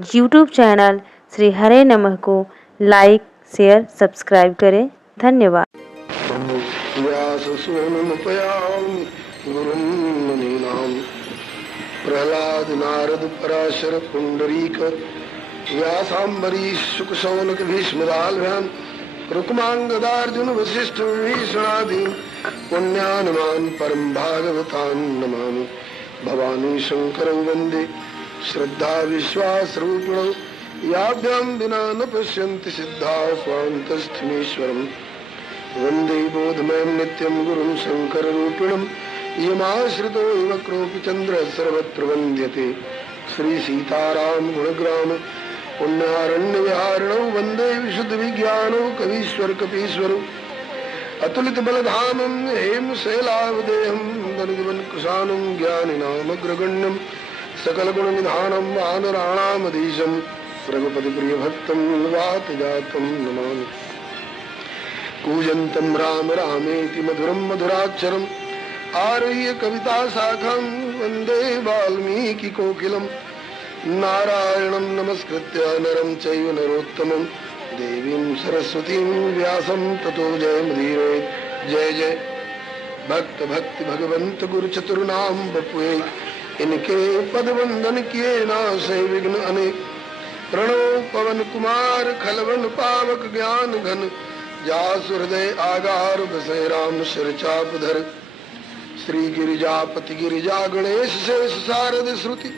YouTube channel Shri हरे नमः को like, share, subscribe करें। धन्यवाद। प्रहलाद नारद पराशर पुंडरीक व्यासांबरीश शुक शौनक भीष्मदालभ्याम रुक्मांगदार्जुन वशिष्ठ विभीषणादि पुण्यानुमान परम भागवतान नमामि। भवानी शंकर वंदे श्रद्धा विश्वास रूपिणो याभ्याम विना न पश्यन्ति सिद्धा स्वान्तस्थमीश्वरम् वंदे बोधमयं नित्यं गुरुं शंकर रूपिणम् यमाश्रितो इव क्रोपि चंद्र सर्वत्र वन्द्यते। श्री सीताराम गुणग्राम पुण्यारण्य विहारिणौ वंदे विशुद्ध विज्ञानौ कवीश्वर कपीश्वरौ अतुलित बलधामं हेम शैलावदेहं धनुजवन कुशानं ज्ञानिनामग्रगण्यं सकल गुण निधानं वानराणामधीशं रघुपति प्रिय भक्तं वात जातं नमामि। कूजन्तं राम रामेति मधुरं मधुराक्षरम् आरुह्य कविता शाखं वंदे वाल्मीकि कोकिलं नारायणं नमस्कृत्य नरं चैव नरोत्तमं देवीं सरस्वतीं व्यासं ततो जयमुदीरयेत्। जय जय भक्त भक्ति भगवंत गुरु चतुर्नाम बपुए इनके पद वंदन किए नाशे विघ्न अनेक। प्रणव पवन कुमार खलवन पावक ज्ञान घन जासु हृदय आगार बसे राम सिर चाप धर। श्री गिरिजापति गिरिजा गणेश शेष शारद श्रुति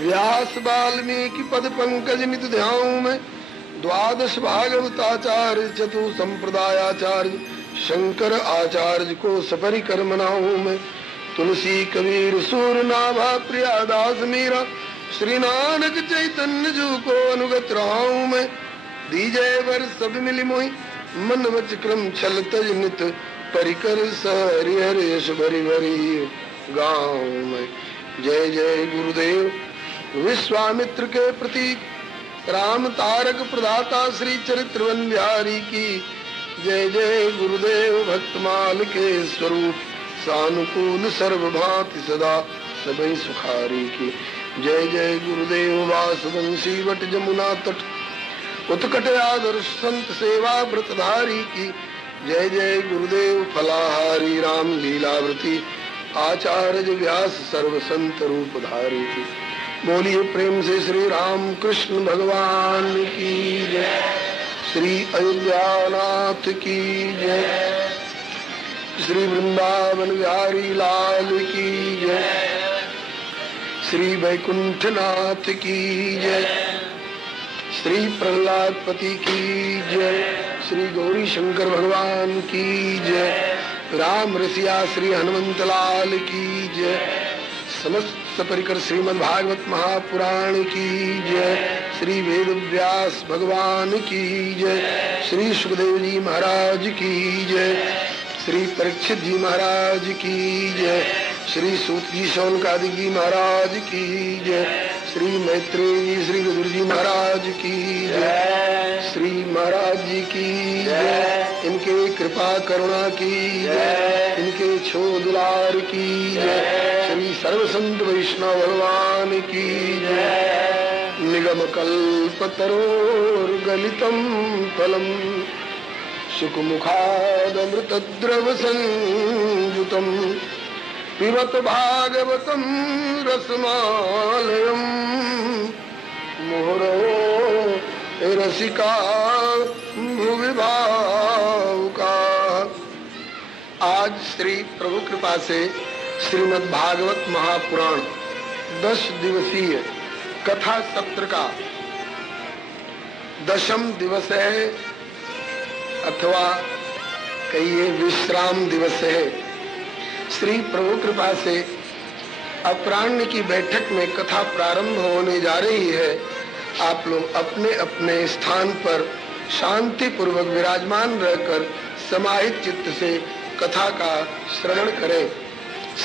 व्यास वाल्मीकि पद पंकज नित ध्याऊं मैं। द्वादश भागवताचार्य चतु संप्रदायाचार्य शंकर आचार्य को सपरिकर मनाऊं मैं। तुलसी कबीर सूर नाभा प्रियादास मीरा श्री नानक चैतन्य जू को अनुगत रहाऊं मैं। दीजय वर सब मिली मोहि मन वच क्रम छल तज नित परिकर हरि हरि यश भरी भरी गाँव में। जय जय गुरुदेव विश्वामित्र के प्रतीक राम तारक प्रदाता श्री चरित्रवन बिहारी की जय जय। गुरुदेव भक्तमाल के स्वरूप सानुकूल सर्वभांति सदा सबई सुखारी की जय जय। गुरुदेव वासवंशी वट जमुना तट उत्कट आदर्श संत सेवा व्रतधारी की जय जय। गुरुदेव फलाहारी राम लीलावृति आचार्य व्यास सर्व संत रूपधारी की बोलिए प्रेम से श्री राम कृष्ण भगवान की जय। श्री अयोध्यानाथ की जय। श्री वृंदावन बिहारी लाल की जय। श्री वैकुंठनाथ की जय। श्री प्रहलाद पति की जय। श्री गौरी शंकर भगवान की जय। राम रसिया श्री हनुमंत लाल की जय। समस्त परिकर श्रीमद् भागवत महापुराण की जय। श्री वेद व्यास भगवान की जय। श्री सुखदेव जी महाराज की जय। श्री परीक्षित जी महाराज की जय। श्री सूत जी शौनकादिक जी महाराज की जय। श्री मैत्रेय जी श्री विदुर जी महाराज की जय। श्री महाराज जी की जय। इनके कृपा करुणा की जय। इनके छो दुलार की जय। श्री सर्व संत वैष्णव भगवान की जय। निगम कल्प तरोर गलितम फलम सुखमुखादमृत द्रव संयुतम पिबत भागवतम रसमालयम मुहुरो रसिका भुवि भावुका। आज श्री प्रभु कृपा से श्रीमद् भागवत महापुराण 10 दिवसीय कथा सत्र का 10वां दिवस है अथवा कहिए विश्राम दिवस है। श्री प्रभु कृपा से अपराह्न की बैठक में कथा प्रारंभ होने जा रही है। आप लोग अपने अपने स्थान पर शांति पूर्वक विराजमान रहकर समाहित चित्त से कथा का श्रवण करें।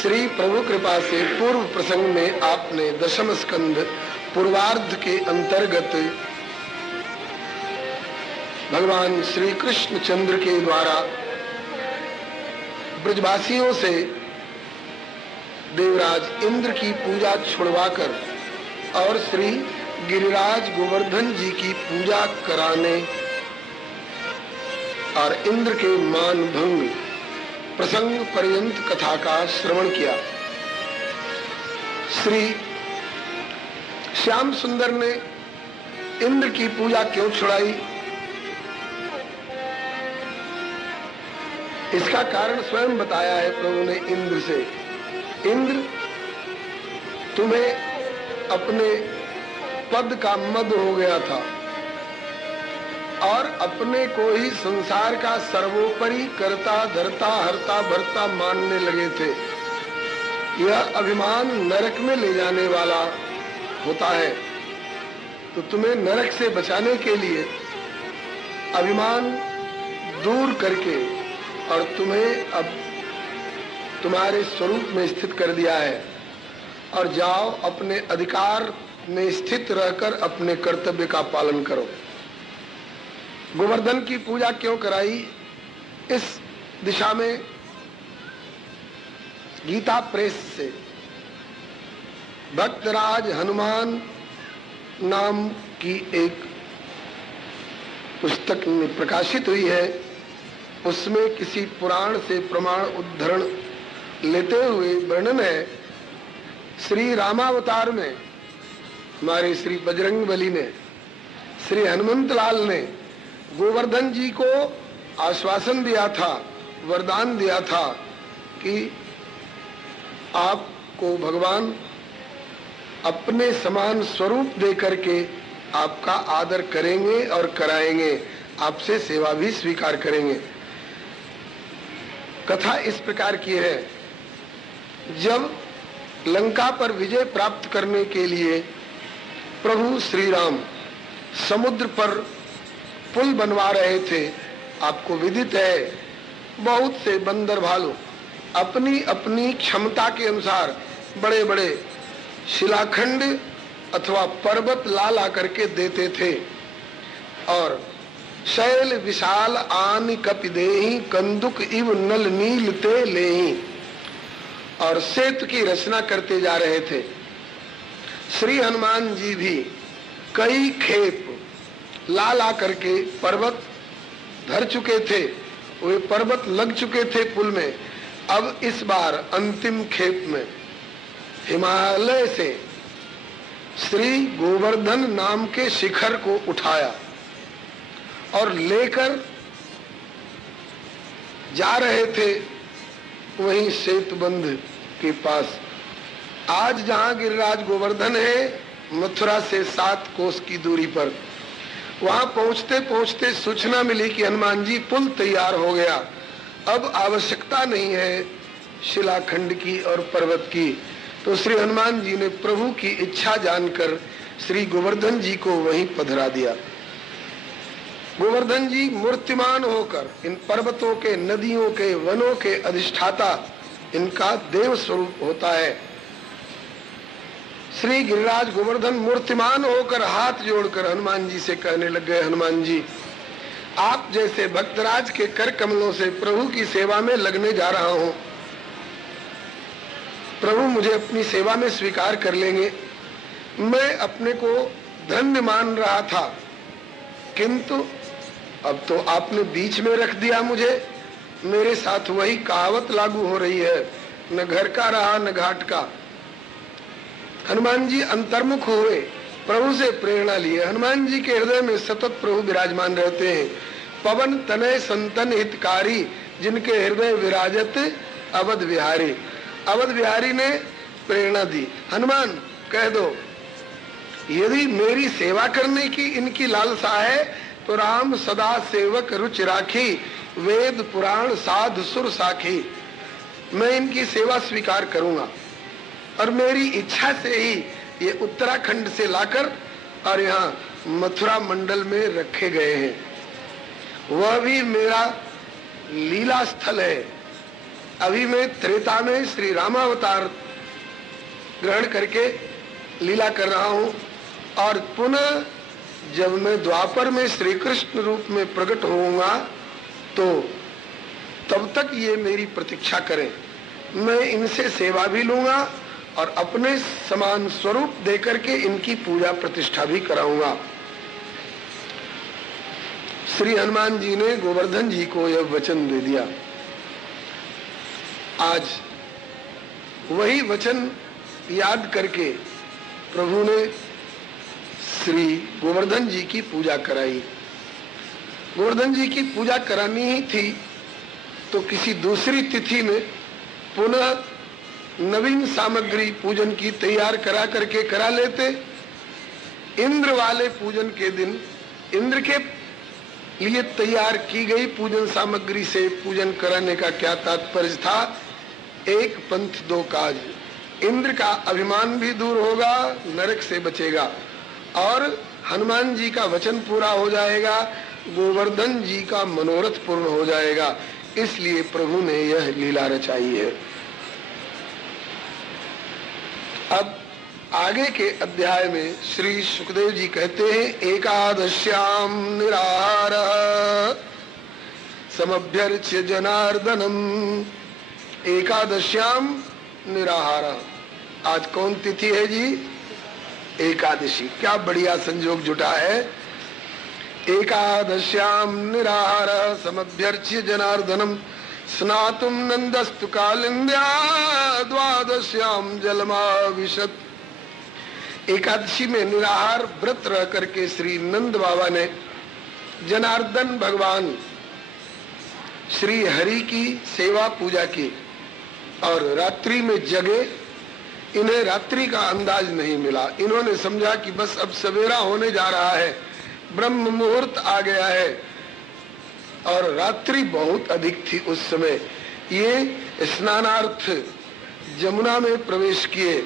श्री प्रभु कृपा से पूर्व प्रसंग में आपने 10वां स्कंद पूर्वार्ध के अंतर्गत भगवान श्री कृष्ण चंद्र के द्वारा ब्रजवासियों से देवराज इंद्र की पूजा छुड़वाकर और श्री गिरिराज गोवर्धन जी की पूजा कराने और इंद्र के मान भंग प्रसंग पर्यंत कथा का श्रवण किया। श्री श्याम सुंदर ने इंद्र की पूजा क्यों छुड़ाई, इसका कारण स्वयं बताया है प्रभु ने इंद्र से। इंद्र, तुम्हें अपने पद का मद हो गया था और अपने को ही संसार का सर्वोपरि करता धरता हरता भरता मानने लगे थे। यह अभिमान नरक में ले जाने वाला होता है। तो तुम्हें नरक से बचाने के लिए अभिमान दूर करके और तुम्हें अब तुम्हारे स्वरूप में स्थित कर दिया है। और जाओ अपने अधिकार में स्थित रहकर अपने कर्तव्य का पालन करो। गोवर्धन की पूजा क्यों कराई, इस दिशा में गीता प्रेस से भक्तराज हनुमान नाम की एक पुस्तक प्रकाशित हुई है। उसमें किसी पुराण से प्रमाण उद्धरण लेते हुए वर्णन है, श्री रामावतार में हमारे श्री बजरंगबली ने, श्री हनुमंत लाल ने गोवर्धन जी को आश्वासन दिया था, वरदान दिया था कि आपको भगवान अपने समान स्वरूप दे करके आपका आदर करेंगे और कराएंगे, आपसे सेवा भी स्वीकार करेंगे। कथा इस प्रकार की है, जब लंका पर विजय प्राप्त करने के लिए प्रभु श्री राम समुद्र पर पुल बनवा रहे थे, आपको विदित है बहुत से बंदर भालू अपनी अपनी क्षमता के अनुसार बड़े बड़े शिलाखंड अथवा पर्वत ला ला करके देते थे। और शैल विशाल आन कपिदेहि कंदुक इव नल नील ते लेहि, और सेतु की रचना करते जा रहे थे। श्री हनुमान जी भी कई खेप ला ला करके पर्वत धर चुके थे, वे पर्वत लग चुके थे पुल में। अब इस बार अंतिम खेप में हिमालय से श्री गोवर्धन नाम के शिखर को उठाया और लेकर जा रहे थे वहीं सेतुबंध के पास। आज जहां गिरिराज गोवर्धन है, मथुरा से 7 कोस की दूरी पर, वहां पहुंचते पहुंचते सूचना मिली कि हनुमान जी पुल तैयार हो गया, अब आवश्यकता नहीं है शिलाखंड की और पर्वत की। तो श्री हनुमान जी ने प्रभु की इच्छा जानकर श्री गोवर्धन जी को वहीं पधरा दिया। गोवर्धन जी मूर्तिमान होकर इन पर्वतों के, नदियों के, वनों के अधिष्ठाता, इनका देव स्वरूप होता है। श्री गिरिराज गोवर्धन मूर्तिमान होकर हाथ जोड़कर हनुमान जी से कहने लग गए, हनुमान जी आप जैसे भक्तराज के कर कमलों से प्रभु की सेवा में लगने जा रहा हूं, प्रभु मुझे अपनी सेवा में स्वीकार कर लेंगे। मैं अपने को धन्य मान रहा था, किंतु अब तो आपने बीच में रख दिया मुझे। मेरे साथ वही कहावत लागू हो रही है, न घर का रहा न घाट का। हनुमान जी अंतर्मुख हुए, प्रभु से प्रेरणा लिए। हनुमान जी के हृदय में सतत प्रभु विराजमान रहते हैं। पवन तनय संतन हितकारी, जिनके हृदय विराजत अवध विहारी। अवध विहारी ने प्रेरणा दी, हनुमान कह दो यदि मेरी सेवा करने की इनकी लालसा है तो राम सदा सेवक रुचि राखी, वेद पुराण साध सुर साखी। मैं इनकी सेवा स्वीकार करूंगा और मेरी इच्छा से ही ये उत्तराखंड से लाकर और यहाँ मथुरा मंडल में रखे गए हैं। वह भी मेरा लीला स्थल है। अभी मैं त्रेता में श्री रामावतार ग्रहण करके लीला कर रहा हूँ और पुनः जब मैं द्वापर में श्री कृष्ण रूप में प्रकट होऊंगा तो तब तक ये मेरी प्रतीक्षा करें। मैं इनसे सेवा भी लूंगा और अपने समान स्वरूप देकर के इनकी पूजा प्रतिष्ठा भी कराऊंगा। श्री हनुमान जी ने गोवर्धन जी को यह वचन दे दिया। आज वही वचन याद करके प्रभु ने श्री गोवर्धन जी की पूजा कराई। गोवर्धन जी की पूजा करानी ही थी तो किसी दूसरी तिथि में पुनः नवीन सामग्री पूजन की तैयार करा करके करा लेते। इंद्र वाले पूजन के दिन इंद्र के लिए तैयार की गई पूजन सामग्री से पूजन कराने का क्या तात्पर्य था? एक पंथ दो काज। इंद्र का अभिमान भी दूर होगा, नरक से बचेगा, और हनुमान जी का वचन पूरा हो जाएगा, गोवर्धन जी का मनोरथ पूर्ण हो जाएगा। इसलिए प्रभु ने यह लीला रचाई है। अब आगे के अध्याय में श्री सुखदेव जी कहते हैं, एकादश्याम निराहार समभ्यर्च्य जनार्दनम। एकादश्याम निराहार। आज कौन तिथि है जी? एकादशी। क्या बढ़िया संयोग जुटा है। एकादश्याम निराहार समभ्यर्च्य जनार्दनम स्नातुम नंदस्तु कालिंद्या द्वादश्याम जलमाविशत। एकादशी में निराहार व्रत रह करके श्री नंद बाबा ने जनार्दन भगवान श्री हरि की सेवा पूजा की और रात्रि में जगे। इन्हें रात्रि का अंदाज नहीं मिला। इन्होंने समझा कि बस अब सवेरा होने जा रहा है, ब्रह्म मुहूर्त आ गया है, और रात्रि बहुत अधिक थी उस समय। ये स्नानार्थ जमुना में प्रवेश किए।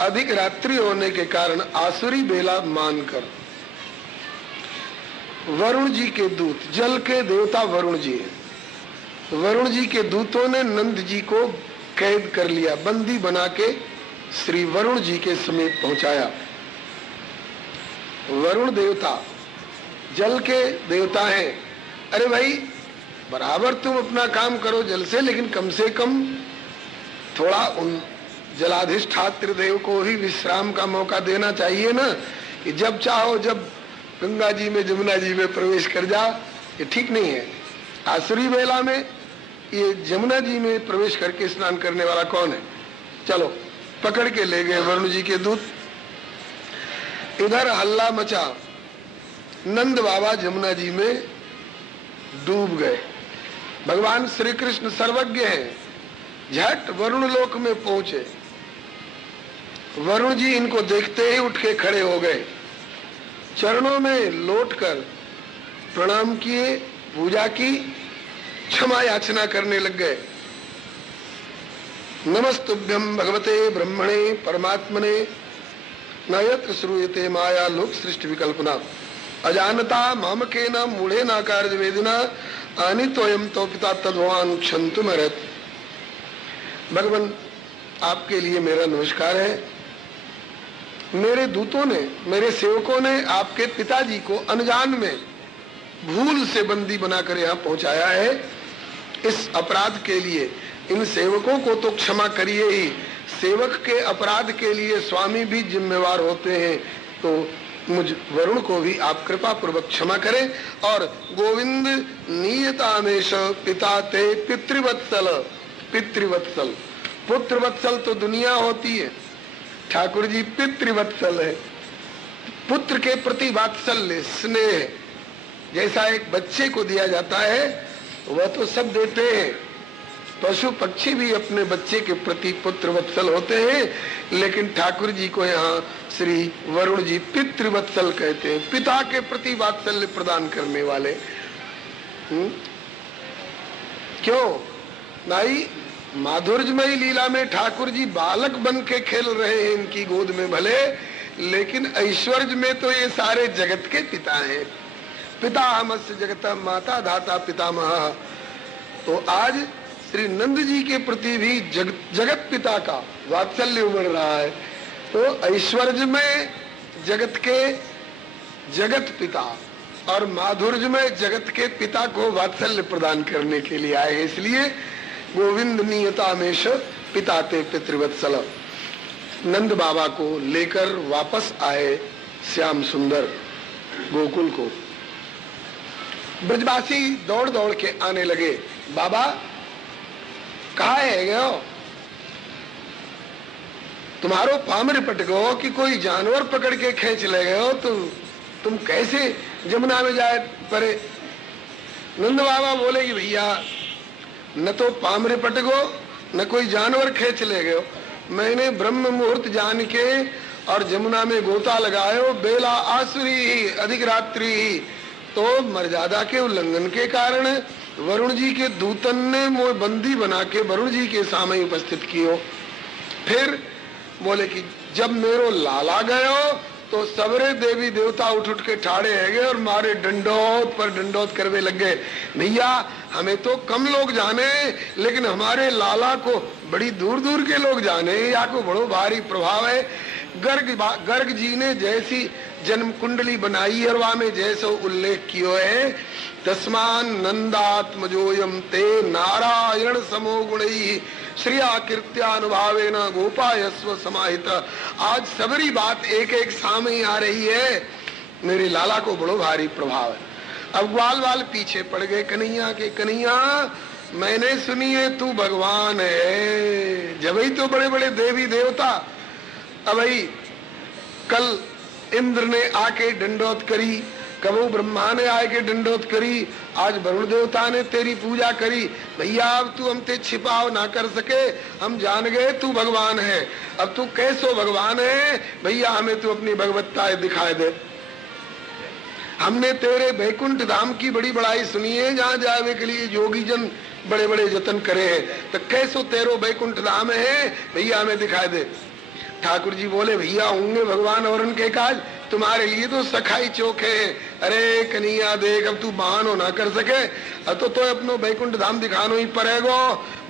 अधिक रात्रि होने के कारण आसुरी बेला मानकर वरुण जी के दूत, जल के देवता वरुण जी हैं, वरुण जी के दूतों ने नंद जी को कैद कर लिया, बंदी बना के श्री वरुण जी के समीप पहुंचाया। वरुण देवता जल के देवता हैं। अरे भाई, बराबर तुम अपना काम करो जल से, लेकिन कम से कम थोड़ा उन जलाधिष्ठात्र देव को ही विश्राम का मौका देना चाहिए ना, कि जब चाहो जब गंगा जी में जमुना जी में प्रवेश कर जाओ। ये ठीक नहीं है। आसुरी बेला में ये जमुना जी में प्रवेश करके स्नान करने वाला कौन है? चलो, पकड़ के ले गए वरुण जी के दूत। इधर हल्ला मचा, नंद बाबा जमुना जी में डूब गए। भगवान श्री कृष्ण सर्वज्ञ हैं, झट वरुण लोक में पहुंचे। वरुण जी इनको देखते ही उठ के खड़े हो गए, चरणों में लौटकर प्रणाम किए, पूजा की, क्षमा याचना करने लग गए। नमस्तुभ्यं भगवते ब्रह्मणे परमात्मने न यत्र श्रूयते माया लोक सृष्टि विकल्पना अजानता मामकेन मूढ़ेन कार्य वेदना अनितोयम तो पिता तद्वान क्षन्तुमर्हत्। भगवान, आपके लिए मेरा नमस्कार है। मेरे दूतों ने, मेरे सेवकों ने आपके पिताजी को अनजान में भूल से बंदी बनाकर यहाँ पहुंचाया है। इस अपराध के लिए इन सेवकों को तो क्षमा करिए ही, सेवक के अपराध के लिए स्वामी भी जिम्मेवार होते हैं, तो मुझ वरुण को भी आप कृपा पूर्वक क्षमा करें। और गोविंद नियतामेश पिता ते पितृवत्सल। पितृवत्सल, पुत्रवत्सल तो दुनिया होती है, ठाकुर जी पितृवत्सल है। पुत्र के प्रति वात्सल्य, स्नेह जैसा एक बच्चे को दिया जाता है वह तो सब देते हैं। पशु पक्षी भी अपने बच्चे के प्रति पुत्रवत्सल होते हैं, लेकिन ठाकुर जी को यहाँ श्री वरुण जी पितृवत्सल कहते हैं, पिता के प्रति वात्सल्य प्रदान करने वाले। क्यों भाई? माधुर्यमयी लीला में ठाकुर जी बालक बन के खेल रहे हैं इनकी गोद में भले, लेकिन ऐश्वर्य में तो ये सारे जगत के पिता हैं। पिता हमस्य जगत माता धाता पितामह। तो आज श्री नंद जी के प्रति भी जगत पिता का वात्सल्य उमड़ रहा है। तो ऐश्वर्य में जगत के जगत पिता और माधुर्य में जगत के पिता को वात्सल्य प्रदान करने के लिए आए हैं। इसलिए गोविंद नियतामेश पिता ते पितृवत्सल। नंद बाबा को लेकर वापस आए श्याम सुंदर गोकुल को। ब्रजवासी दौड़ दौड़ के आने लगे, बाबा कहाँ है गयो, तुम्हारो पामर पट गयो कि कोई जानवर पकड़ के खींच ले गयो, तो तुम कैसे जमुना में जाए परे। नंद बाबा बोले कि भैया न तो पामरे पट गो न कोई जानवर खींच ले गयो, मैंने ब्रह्म मुहूर्त जान के और जमुना में गोता लगायो, बेला आसुरी अधिक रात्रि, तो मर्यादा के उल्लंघन के कारण वरुण जी के दूतन ने मोह बंदी बना के वरुण जी के सामने उपस्थित कियो। फिर बोले कि जब मेरो लाला गयो तो सबरे देवी देवता उठ उठ के ठाड़े है गए और मारे डंडोत पर डंडोत करवे लग गए। भैया हमें तो कम लोग जाने, लेकिन हमारे लाला को बड़ी दूर दूर के लोग जाने, या को बड़ो भारी प्रभाव है। गर्ग जी ने जैसी जन्म कुंडली बनाई है वहां में जैसो उल्लेख कियो है, तस्मान नंदात्मजोयम ते नारायण समो गुणई श्रिया कीर्त्यानुभावेन गोपायस्व समाहित। आज सबरी बात एक एक सामने आ रही है, मेरे लाला को बड़ो भारी प्रभाव है। अब ग्वाल वाल पीछे पड़ गए कन्हैया के, कन्हैया मैंने सुनी है तू भगवान है, जब ही तो बड़े बड़े देवी देवता, अब कल इंद्र ने आके दंडोत करी, कबो ब्रह्मा ने आके दंडोत करी, आज वरुण देवता ने तेरी पूजा करी। भैया अब तू हमते छिपाव ना कर सके, हम जान गए तू भगवान है। अब तू कैसो भगवान है भैया, हमें तू अपनी भगवत्ता दिखाए दे। हमने तेरे बैकुंठ धाम की बड़ी बड़ाई सुनी है, जहाँ जावे के लिए योगी जन बड़े बड़े जतन करे हैं, तो कैसो तेरो बैकुंठ धाम है भैया हमें दिखाए दे। ठाकुर जी बोले भैया होंगे भगवान और उनके काज, तुम्हारे लिए तो सखाई चौक है। अरे कन्हैया देख अब तू बहानो ना कर सके, अब तो अपनो बैकुंठ धाम दिखानो ही पड़ेगो।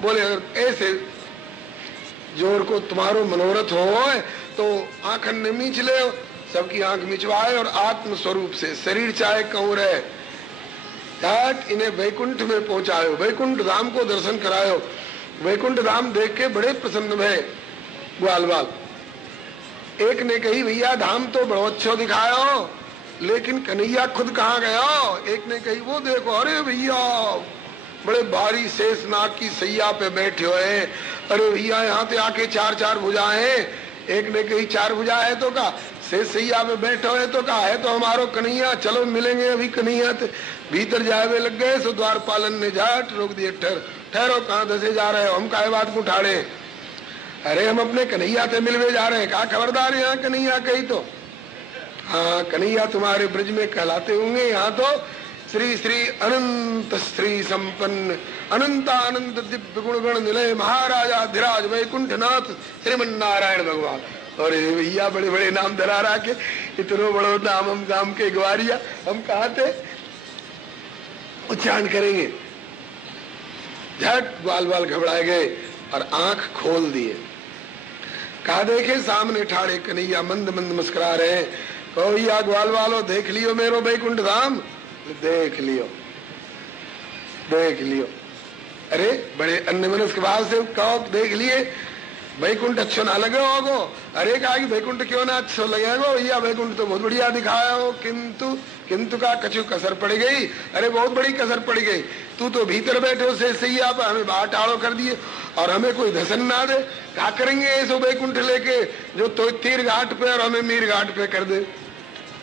बोले ऐसे जोर को तुम्हारो मनोरथ हो तो आंख मीच ले, सबकी आंख मिचवाए और आत्म स्वरूप से शरीर चाहे कहूं रहे, इन्हें वैकुंठ में पहुंचायो, वैकुंठ धाम को दर्शन करायो। वैकुंठ धाम देख के बड़े प्रसन्न भय ग्वाल बाल। एक ने कही भैया धाम तो बड़ो अच्छो दिखायो, लेकिन कन्हैया खुद कहाँ गया। एक ने कही वो देखो, अरे भैया बड़े भारी शेषनाग की सैया पे बैठे हुए, अरे भैया यहाँ पे आके चार चार भुजाएं। एक ने कही चार भुजा है तो का शेष सैया पे बैठे हुए तो का है तो हमारो कन्हैया, चलो मिलेंगे अभी कन्हैया। भीतर जाए लग गए सो द्वार पालन ने जाट रोक दिए, ठहरो कहाँ दसे जा रहे हो, हम काहे बात को उठाड़े। अरे हम अपने कन्हैया से मिलवे जा रहे हैं, कहा खबरदार यहाँ कन्हैया कही तो। हाँ कन्हैया तुम्हारे ब्रज में कहलाते होंगे, यहाँ तो श्री श्री अनंत श्री संपन्न अनंत आनंद दिव्य गुण गण निलय महाराजा धिराज वैकुंठनाथ श्रीमन नारायण भगवान। और भैया बड़े बड़े नाम धरा रहा के, इतनो बड़ो नाम हम गांव के ग्वारिया, हम कहा थे उच्चारण करेंगे। झट ग्वाल बाल घबराए गए और आंख खोल दिए। कहा देखे सामने ठाड़े कन्हैया मंद मंद मुस्कुरा रहे हैं। कहो या ग्वाल वालो देख लियो मेरो बैकुंठ धाम, देख लियो देख लियो। अरे बड़े अन्य मनुष्य के भाव से कहो देख लिए, बैकुंठ अच्छो ना लगे होगो। अरे कहा कि बैकुंठ क्यों ना अच्छो लगेगो भैया, बैकुंठ तो बहुत बढ़िया दिखाया हो, किंतु का कछु कसर पड़ गई। अरे बहुत बड़ी कसर पड़ गई, तू तो भीतर बैठे हो से सैया पर, हमें बाहर टाड़ो कर दिए और हमें कोई धसन ना दे। क्या करेंगे ऐसो बैकुंठ लेके जो तो तीर घाट पे और हमें मीर घाट पे कर दे,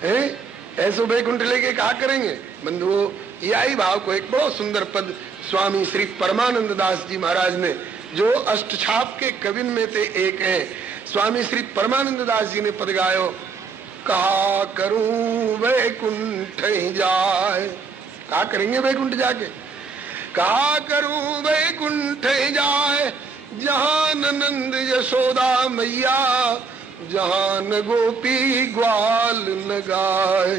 है ऐसो बैकुंठ लेके क्या करेंगे। बंधुओं यही भाव को एक बहुत सुंदर पद स्वामी श्री परमानंद दास जी महाराज ने, जो अष्टछाप के कविन में से एक हैं, स्वामी श्री परमानंद दास जी ने पद गायो, कहा करूं वैकुंठ जाए। कहा करेंगे वैकुंठ जाके, कहा करूं वैकुंठ जाए, जहान नंद यशोदा मैया, जहान गोपी ग्वाल न गाय,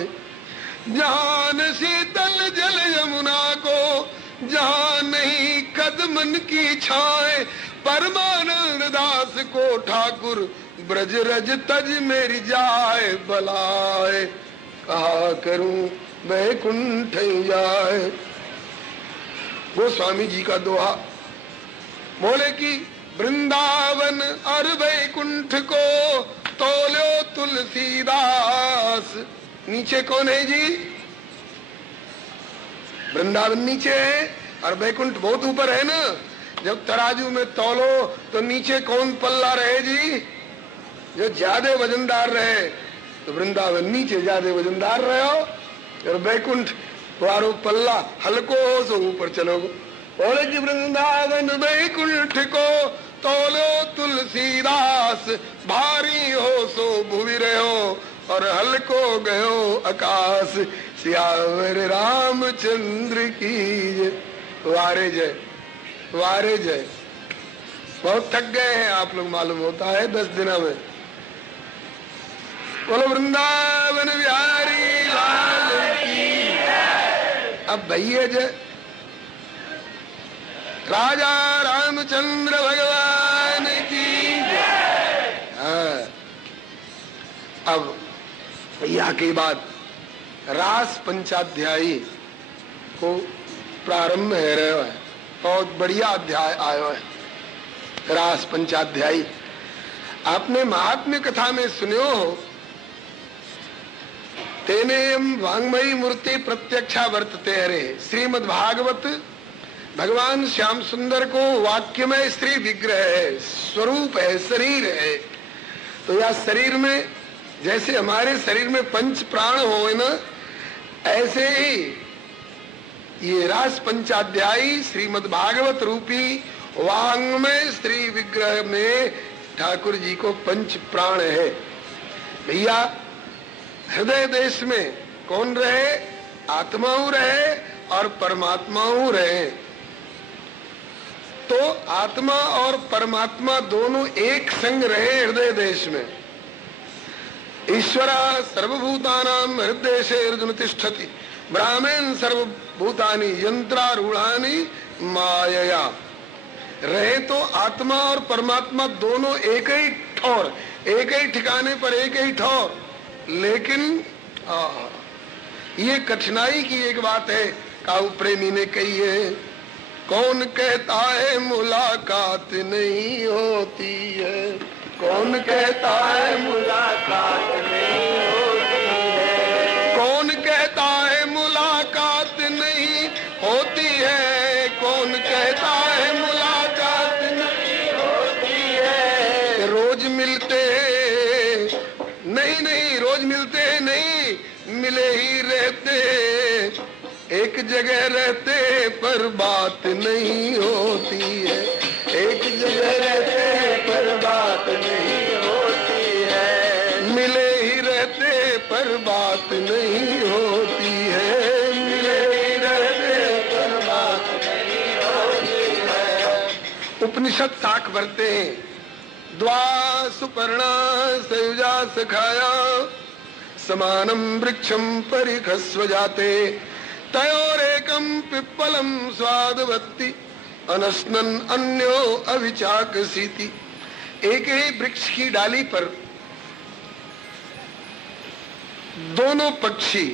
जहान शीतल जल यमुना को, जहां नहीं कदमन की छाए, परमानंद दास को ठाकुर ब्रज रज तज मेरी जाए बलाए। कहा करूं वैकुंठ जाए। वो स्वामी जी का दोहा बोले कि वृंदावन और वैकुंठ को तोलो तुलसीदास। नीचे कौन है जी? वृंदावन नीचे है और वैकुंठ बहुत ऊपर है ना। जब तराजू में तोलो तो नीचे कौन पल्ला रहे जी? जो ज्यादा वजनदार रहे। तो वृंदावन नीचे ज्यादा वजनदार रहे हो और वैकुंठ वारो पल्ला हल्को हो सो ऊपर चलोगे। बोले कि वृंदावन वैकुंठ को तोलो तुलसीदास, भारी हो सो भुवि रहो और हल्को गयो आकाश। सियावर रामचंद्र की जय। वारे जय, वारे जय। बहुत थक गए हैं आप लोग, मालूम होता है 10 दिनों में। बोलो वृंदावन बिहारी लाल की। अब भैया जय। राजा रामचंद्र भगवान की जय। अब भैया के बाद रास पंचाध्यायी को प्रारंभ है रहे है। बहुत बढ़िया अध्याय आयो है रास पंचाध्यायी। आपने महात्म्य कथा में सुनो हो, तेनेयम वांग्मयी मूर्ति प्रत्यक्षा वर्तते हरे। श्रीमद् भागवत भगवान श्याम सुंदर को वाक्यमय स्त्री विग्रह है, स्वरूप है, शरीर है। तो यह शरीर में जैसे हमारे शरीर में पंच प्राण हो ना, ऐसे ही ये रास पंचाध्यायी श्रीमद् भागवत रूपी वांग्मय स्त्री विग्रह में ठाकुर जी को पंच प्राण है। भैया हृदय देश में कौन रहे? आत्माओं रहे और परमात्माओं रहे। तो आत्मा और परमात्मा दोनों एक संग रहे हृदय देश में। ईश्वरा सर्वभूतानां हृदयेशे अर्जुन तिष्ठति, ब्राह्मण सर्वभूतानि यंत्रारूढ़ानि मायया। रहे तो आत्मा और परमात्मा दोनों एक ही ठौर, एक ही ठिकाने पर एक ही ठौर। लेकिन ये कठिनाई की एक बात है, काऊ प्रेमी ने कही है। कौन कहता है मुलाकात नहीं होती है? कौन कहता है मुलाकात नहीं होती है? कौन कहता है मुलाकात नहीं होती है? कौन कहता है मुलाकात नहीं होती है? रोज मिलते नहीं, नहीं रोज मिलते नहीं, मिले ही रहते, एक जगह रहते पर बात नहीं होती है। एक जगह रहते पर बात नहीं होती है। मिले ही रहते पर बात नहीं होती है। मिले ही रहते पर बात नहीं होती है। उपनिषद साख भरते हैं। द्वा सुपर्णा सयुजा सखाया, समानम वृक्षम परिखस्व जाते, तयोरेकम पिप्पलम स्वादवत्ति, अनस्नन अन्यो अविचाकसीति। एक ही वृक्ष की डाली पर दोनों पक्षी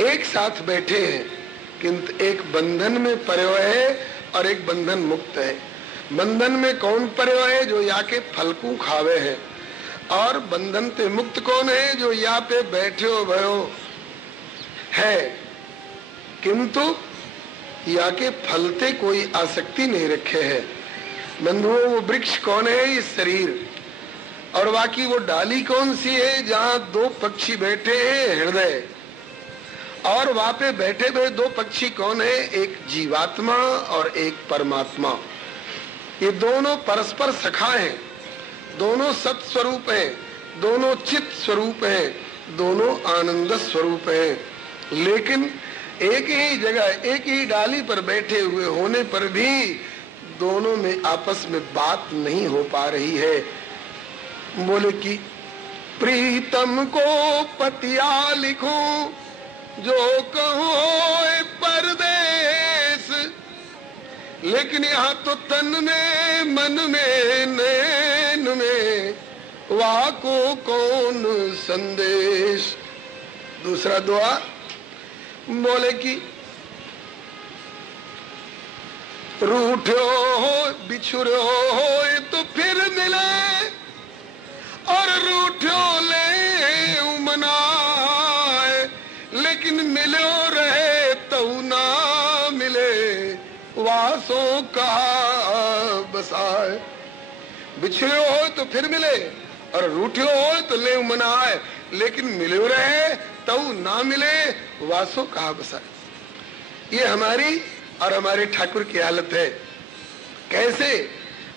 एक साथ बैठे हैं, किंतु एक बंधन में पड़े है और एक बंधन मुक्त है। बंधन में कौन पड़े है? जो या के फल को खावे है। और बंधन से मुक्त कौन है? जो या पे बैठे हो भयो है, किंतु या के फलते कोई आसक्ति नहीं रखे है। बंधुओं, वो वृक्ष कौन है? इस शरीर। और बाकी वो डाली कौन सी है? जहां दो पक्षी बैठे हैं, हृदय। और वहां पे बैठे हुए दो पक्षी कौन है? एक जीवात्मा और एक परमात्मा। ये दोनों परस्पर सखा हैं, दोनों सत स्वरूप हैं, दोनों चित स्वरूप हैं, दोनों आनंद स्वरूप हैं। लेकिन एक ही जगह, एक ही डाली पर बैठे हुए होने पर भी दोनों में आपस में बात नहीं हो पा रही है। बोले कि प्रीतम को पतिया लिखूं, जो कहूं परदेश, लेकिन यहाँ तो तन में, मन में, नैन में, वाह को कौन संदेश। दूसरा दुआ बोले कि रूठो हो बिछुरो हो तो फिर मिले, और रूठो ले मनाए, लेकिन मिलो रहे तो ना मिले, वासों का बसाए। बिछड़े हो तो फिर मिले, और रूठे हो तो ले मनाए, लेकिन मिलो रहे तो ना मिले, वासों का बसाए। ये हमारी और हमारे ठाकुर की हालत है। कैसे?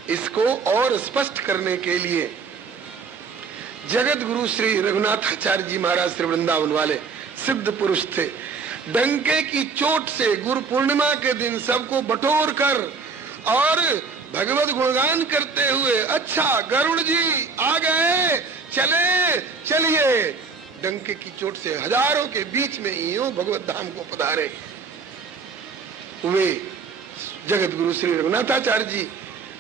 इसको और स्पष्ट करने के लिए जगत गुरु श्री रघुनाथाचार्य जी महाराज श्री वृंदावन वाले सिद्ध पुरुष थे। डंके की चोट से गुरु पूर्णिमा के दिन सबको बटोर कर और भगवत गुणगान करते हुए, अच्छा गरुड़ जी आ गए, चले चलिए, डंके की चोट से हजारों के बीच में यूं भगवत धाम को पधारे। वे जगत गुरु श्री रघुनाथाचार्य जी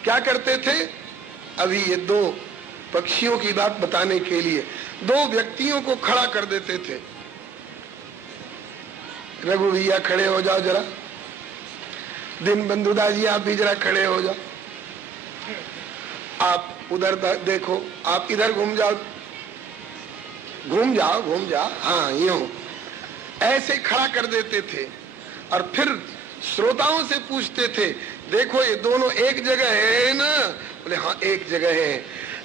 क्या करते थे? अभी ये दो पक्षियों की बात बताने के लिए दो व्यक्तियों को खड़ा कर देते थे। रघु भैया खड़े हो जाओ जरा, दिन बंधुदा जी आप भी जरा खड़े हो जाओ, आप उधर देखो, आप इधर घूम जाओ, घूम जाओ, घूम जाओ, हाँ यूं ऐसे खड़ा कर देते थे। और फिर श्रोताओं से पूछते थे, देखो ये दोनों एक जगह है ना? बोले हाँ एक जगह है।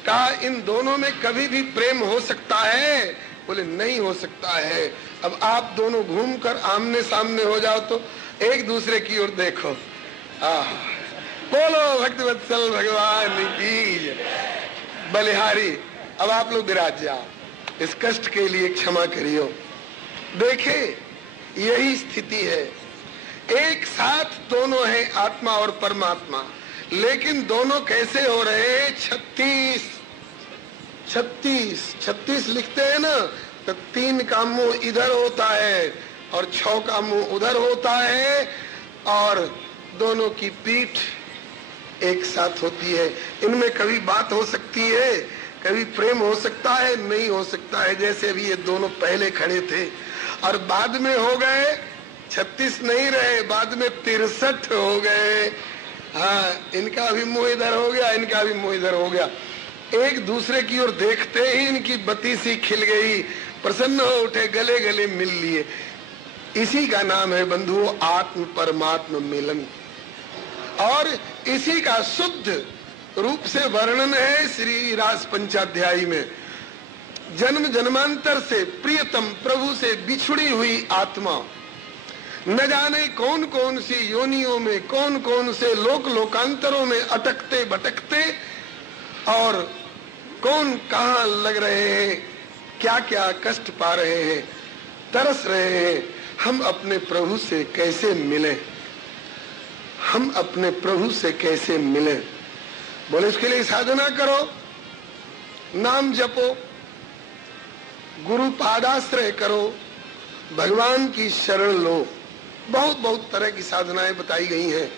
कहा इन दोनों में कभी भी प्रेम हो सकता है? बोले नहीं हो सकता है। अब आप दोनों घूमकर आमने सामने हो जाओ तो एक दूसरे की ओर देखो। बोलो भक्तवत्सल भगवान की बलिहारी। अब आप लोग विराज जाओ, इस कष्ट के लिए क्षमा करियो। देखे यही स्थिति है, एक साथ दोनों है आत्मा और परमात्मा, लेकिन दोनों कैसे हो रहे हैं? 36 लिखते हैं ना, तो 3 का मुंह इधर होता है और 6 का मुंह उधर होता है, और दोनों की पीठ एक साथ होती है। इनमें कभी बात हो सकती है, कभी प्रेम हो सकता है, नहीं हो सकता है। जैसे अभी ये दोनों पहले खड़े थे और बाद में हो गए 36 नहीं रहे, बाद में 63 हो गए। हाँ, इनका भी मुंह इधर हो गया, इनका भी मुंह इधर हो गया। एक दूसरे की ओर देखते ही इनकी बत्ती सी खिल गई, प्रसन्न हो उठे, गले गले मिल लिए। इसी का नाम है बंधुओं आत्म परमात्म मिलन, और इसी का शुद्ध रूप से वर्णन है श्री रास पंचाध्यायी में। जन्म जन्मांतर से प्रियतम प्रभु से बिछुड़ी हुई आत्मा न जाने कौन कौन सी योनियों में, कौन कौन से लोक लोकांतरों में अटकते भटकते, और कौन कहाँ लग रहे हैं, क्या क्या कष्ट पा रहे हैं, तरस रहे हैं। हम अपने प्रभु से कैसे मिलें? हम अपने प्रभु से कैसे मिलें? बोले इसके लिए साधना करो, नाम जपो, गुरु पादाश्रय करो, भगवान की शरण लो। बहुत बहुत तरह की साधनाएं बताई गई हैं।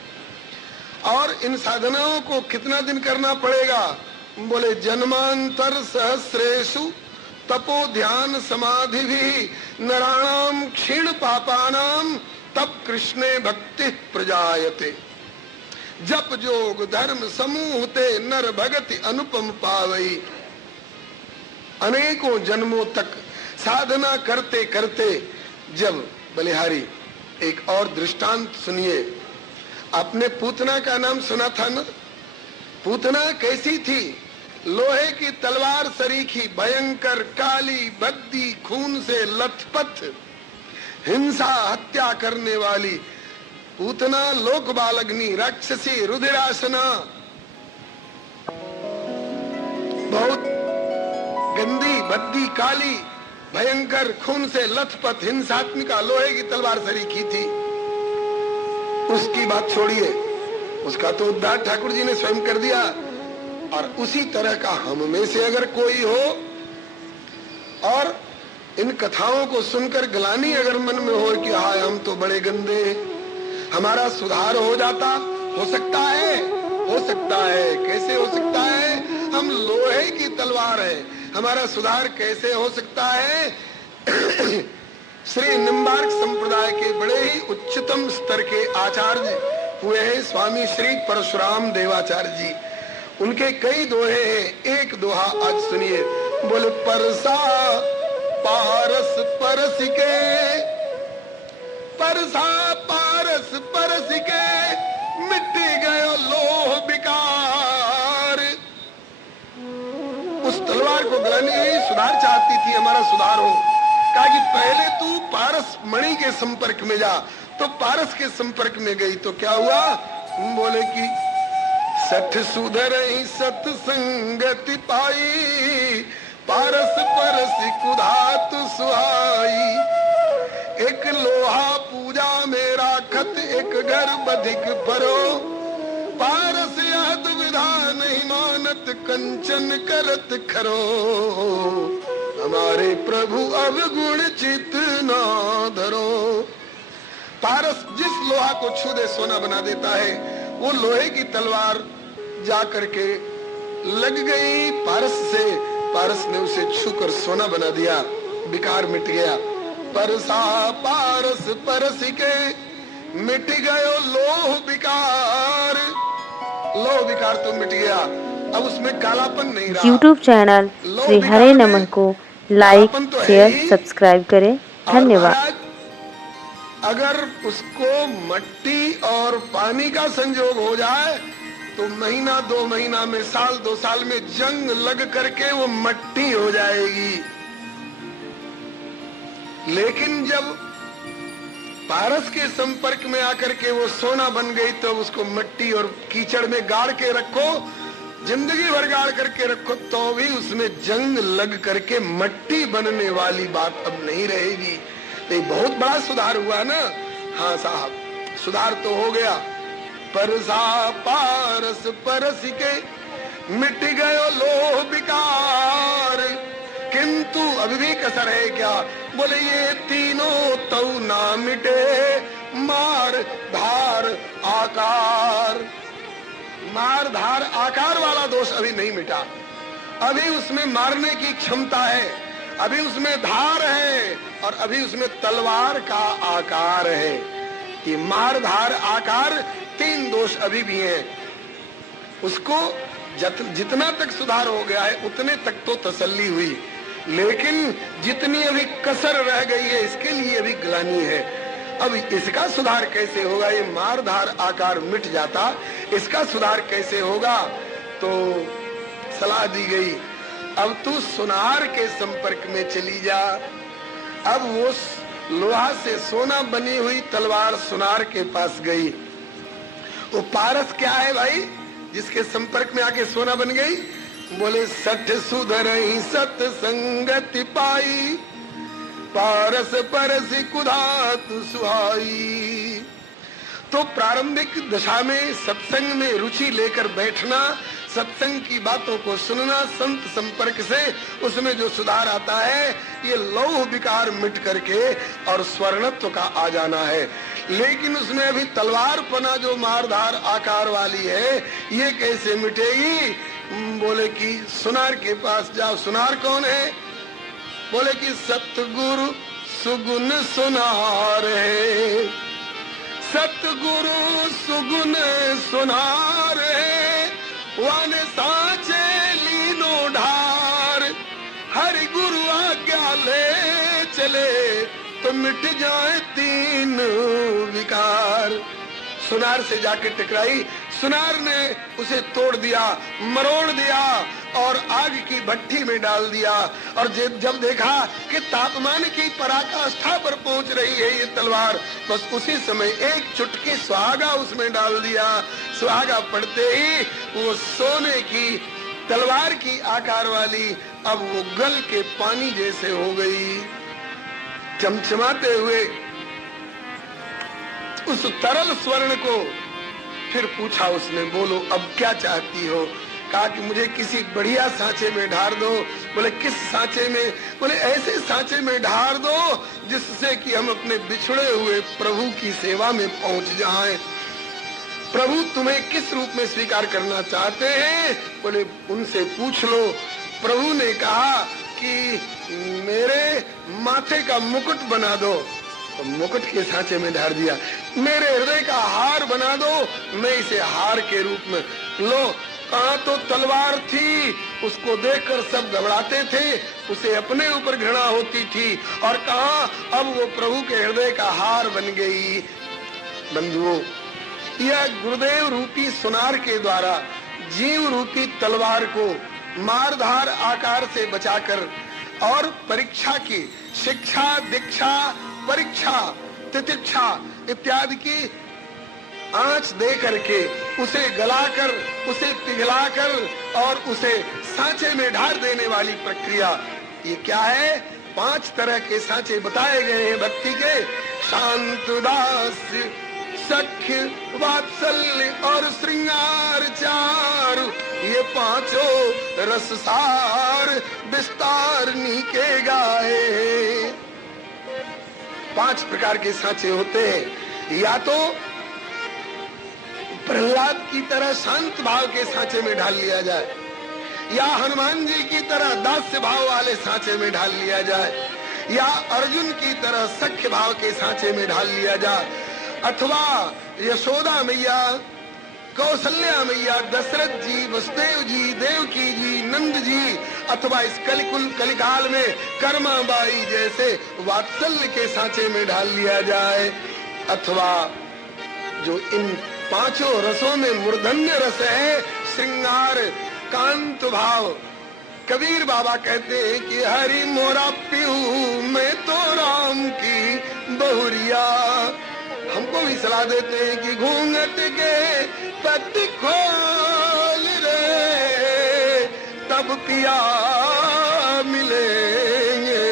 और इन साधनाओं को कितना दिन करना पड़ेगा? बोले जन्मांतर सहस्रेषु तपो ध्यान समाधि भी नराणाम क्षीण पापानाम तप कृष्णे भक्ति प्रजायते। जप जोग धर्म समूह ते नर भगति अनुपम पावई। अनेकों जन्मों तक साधना करते करते जब बलिहारी, एक और दृष्टांत सुनिए। आपने पूतना का नाम सुना था ना? पूतना कैसी थी? लोहे की तलवार सरीखी, भयंकर, काली, भद्दी, खून से लथपथ, हिंसा हत्या करने वाली पूतना, लोक बालग्नि, राक्षसी, रुधिरासना, बहुत गंदी, भद्दी, काली, भयंकर, खून से लथपथ, हिंसात्मिका, लोहे की तलवार सरीखी थी। उसकी बात छोड़िए, उसका तो उद्धार ठाकुर जी ने स्वयं कर दिया। और उसी तरह का हम में से अगर कोई हो और इन कथाओं को सुनकर ग्लानि अगर मन में हो कि हाय हम तो बड़े गंदे, हमारा सुधार हो जाता, हो सकता है, हो सकता है। कैसे हो सकता है? हम लोहे की तलवार है, हमारा सुधार कैसे हो सकता है? श्री निम्बार्क संप्रदाय के बड़े ही उच्चतम स्तर के आचार्य हुए हैं स्वामी श्री परशुराम देवाचार्य जी। उनके कई दोहे हैं, एक दोहा आज सुनिए। बोले परसा पारस परस के, परसा पारस परस के, मिट गयो लोह विकार। उस तलवार को ग्लानि सुधार चाहती थी, हमारा सुधार हो। कहा कि पहले तू पारस मणि के संपर्क में जा। तो पारस के संपर्क में गई तो क्या हुआ? बोले कि सठ सुधर सत्संगति पाई, पारस परस कुधात सुहाई। एक लोहा पूजा में राखत, एक घर बधिक परो, पारस याद विधान नहीं मानत, कंचन करत खरो। हमारे प्रभु अवगुण चित ना धरो। पारस जिस लोहा को छू दे सोना बना देता है, वो लोहे की तलवार जा करके लग गई पारस से। पारस ने उसे छूकर सोना बना दिया, विकार मिट गया। परसा पारस परस के, मिट गयो लोह विकार। लोह विकार तो मिट गया, अब उसमें कालापन नहीं रहा। YouTube चैनल श्री हरे नमः को लाइक, शेयर, सब्सक्राइब करें। धन्यवाद। अगर उसको मट्टी और पानी का संयोग हो जाए तो महीना 2 महीना में, साल 2 साल में जंग लग करके वो मट्टी हो जाएगी। लेकिन जब पारस के संपर्क में आकर के वो सोना बन गई तो उसको मट्टी और कीचड़ में गाड़ के रखो, जिंदगी भर गाड़ करके रखो, तो भी उसमें जंग लग करके मट्टी बनने वाली बात अब नहीं रहेगी। तो बहुत बड़ा सुधार हुआ ना। हाँ साहब, सुधार तो हो गया। परसा पारस परस के, मिट गयो लोह विकार। किंतु अभी भी कसर है क्या? बोले ये तीनों तो ना मिटे, मार धार आकार। मार धार आकार वाला दोष अभी नहीं मिटा। अभी उसमें मारने की क्षमता है, अभी उसमें धार है, और अभी उसमें तलवार का आकार है। ये मार धार आकार 3 दोष अभी भी हैं। उसको जितना तक सुधार हो गया है उतने तक तो तसल्ली हुई, लेकिन जितनी अभी कसर रह गई है इसके लिए अभी ग्लानि है। अब इसका सुधार कैसे होगा? ये मार धार आकार मिट जाता, इसका सुधार कैसे होगा? तो सलाह दी गई, अब तू सुनार के संपर्क में चली जा। अब वो लोहा से सोना बनी हुई तलवार सुनार के पास गई। वो पारस क्या है भाई, जिसके संपर्क में आके सोना बन गई? बोले सठ सुधर सत्संगति पाई, पारस परस कुधात सुहाई। तो प्रारंभिक दशा में सत्संग में रुचि लेकर बैठना, सत्संग की बातों को सुनना, संत संपर्क से उसमें जो सुधार आता है, ये लौह विकार मिट करके और स्वर्णत्व का आ जाना है। लेकिन उसमें अभी तलवार पना जो मारधार आकार वाली है, ये कैसे मिटेगी? बोले कि सुनार के पास जाओ। सुनार कौन है? बोले कि सतगुरु सुगुन सुनार है, सतगुरु सुगुन सुनार है, वन साचे लीनो ढार। हरि गुरु आज्ञा ले चले तो मिट जाए 3 विकार। सुनार से जाके टकराई, सुनार ने उसे तोड़ दिया, मरोड़ दिया और आग की भट्टी में डाल दिया। और जब देखा कि तापमान की पराकाष्ठा पर पहुंच रही है ये तलवार, बस उसी समय एक चुटकी सुहागा उसमें डाल दिया। सुहागा पड़ते ही वो सोने की तलवार की आकार वाली अब वो गल के पानी जैसे हो गई। चमचमाते हुए उस तरल स्वर्ण को फिर पूछा उसने, बोलो अब क्या चाहती हो? कहा कि मुझे किसी बढ़िया सांचे में ढार दो। बोले किस सांचे में? बोले ऐसे सांचे में ढार दो जिससे कि हम अपने बिछड़े हुए प्रभु की सेवा में पहुंच जाएं। प्रभु तुम्हें किस रूप में स्वीकार करना चाहते हैं? बोले उनसे पूछ लो। प्रभु ने कहा कि मेरे माथे का मुकुट बना दो। तो मुकुट के सांचे में ढार दिया। मेरे हृदय का हार बना दो, मैं इसे हार के रूप में लो। कहाँ तो तलवार थी, उसको देखकर सब घबराते थे, उसे अपने ऊपर घृणा होती थी, और कहाँ अब वो प्रभु के हृदय का हार बन गई। बंधुओं, यह गुरुदेव रूपी सुनार के द्वारा जीव रूपी तलवार को मारधार आकार से बचाकर और परीक्षा की शिक्षा, दीक्षा, परीक्षा, तितिक्षा इत्यादि की आंच दे करके उसे गलाकर, उसे पिघलाकर और उसे सांचे में ढाल देने वाली प्रक्रिया, ये क्या है? 5 तरह के सांचे बताए गए हैं भक्ति के। शांत, दास्य, सख्य, वात्सल्य और श्रृंगार चार, ये 5 रससार विस्तार नीके गाए। 5 प्रकार के सांचे होते हैं। या तो प्रहलाद की तरह शांत भाव के सांचे में ढाल लिया जाए, या हनुमान जी की तरह दास्य भाव वाले सांचे में ढाल लिया जाए, या अर्जुन की तरह सख्य भाव के सांचे में ढाल लिया जाए, अथवा यशोदा मैया, कौशल्या मैया, दशरथ जी, वसुदेव जी, देवकी जी, नंद जी, अथवा इस कलिकाल में कर्माबाई जैसे वात्सल्य के सांचे में ढाल लिया जाए, अथवा जो इन 5 रसों में मूर्धन्य रस है, श्रृंगार, कांत भाव। कबीर बाबा कहते हैं कि हरि मोरा पीहू मैं तो राम की बहुरिया। हमको भी सलाह देते हैं कि घूंघट के पट्टी खोल रे, तब पिया मिलेंगे।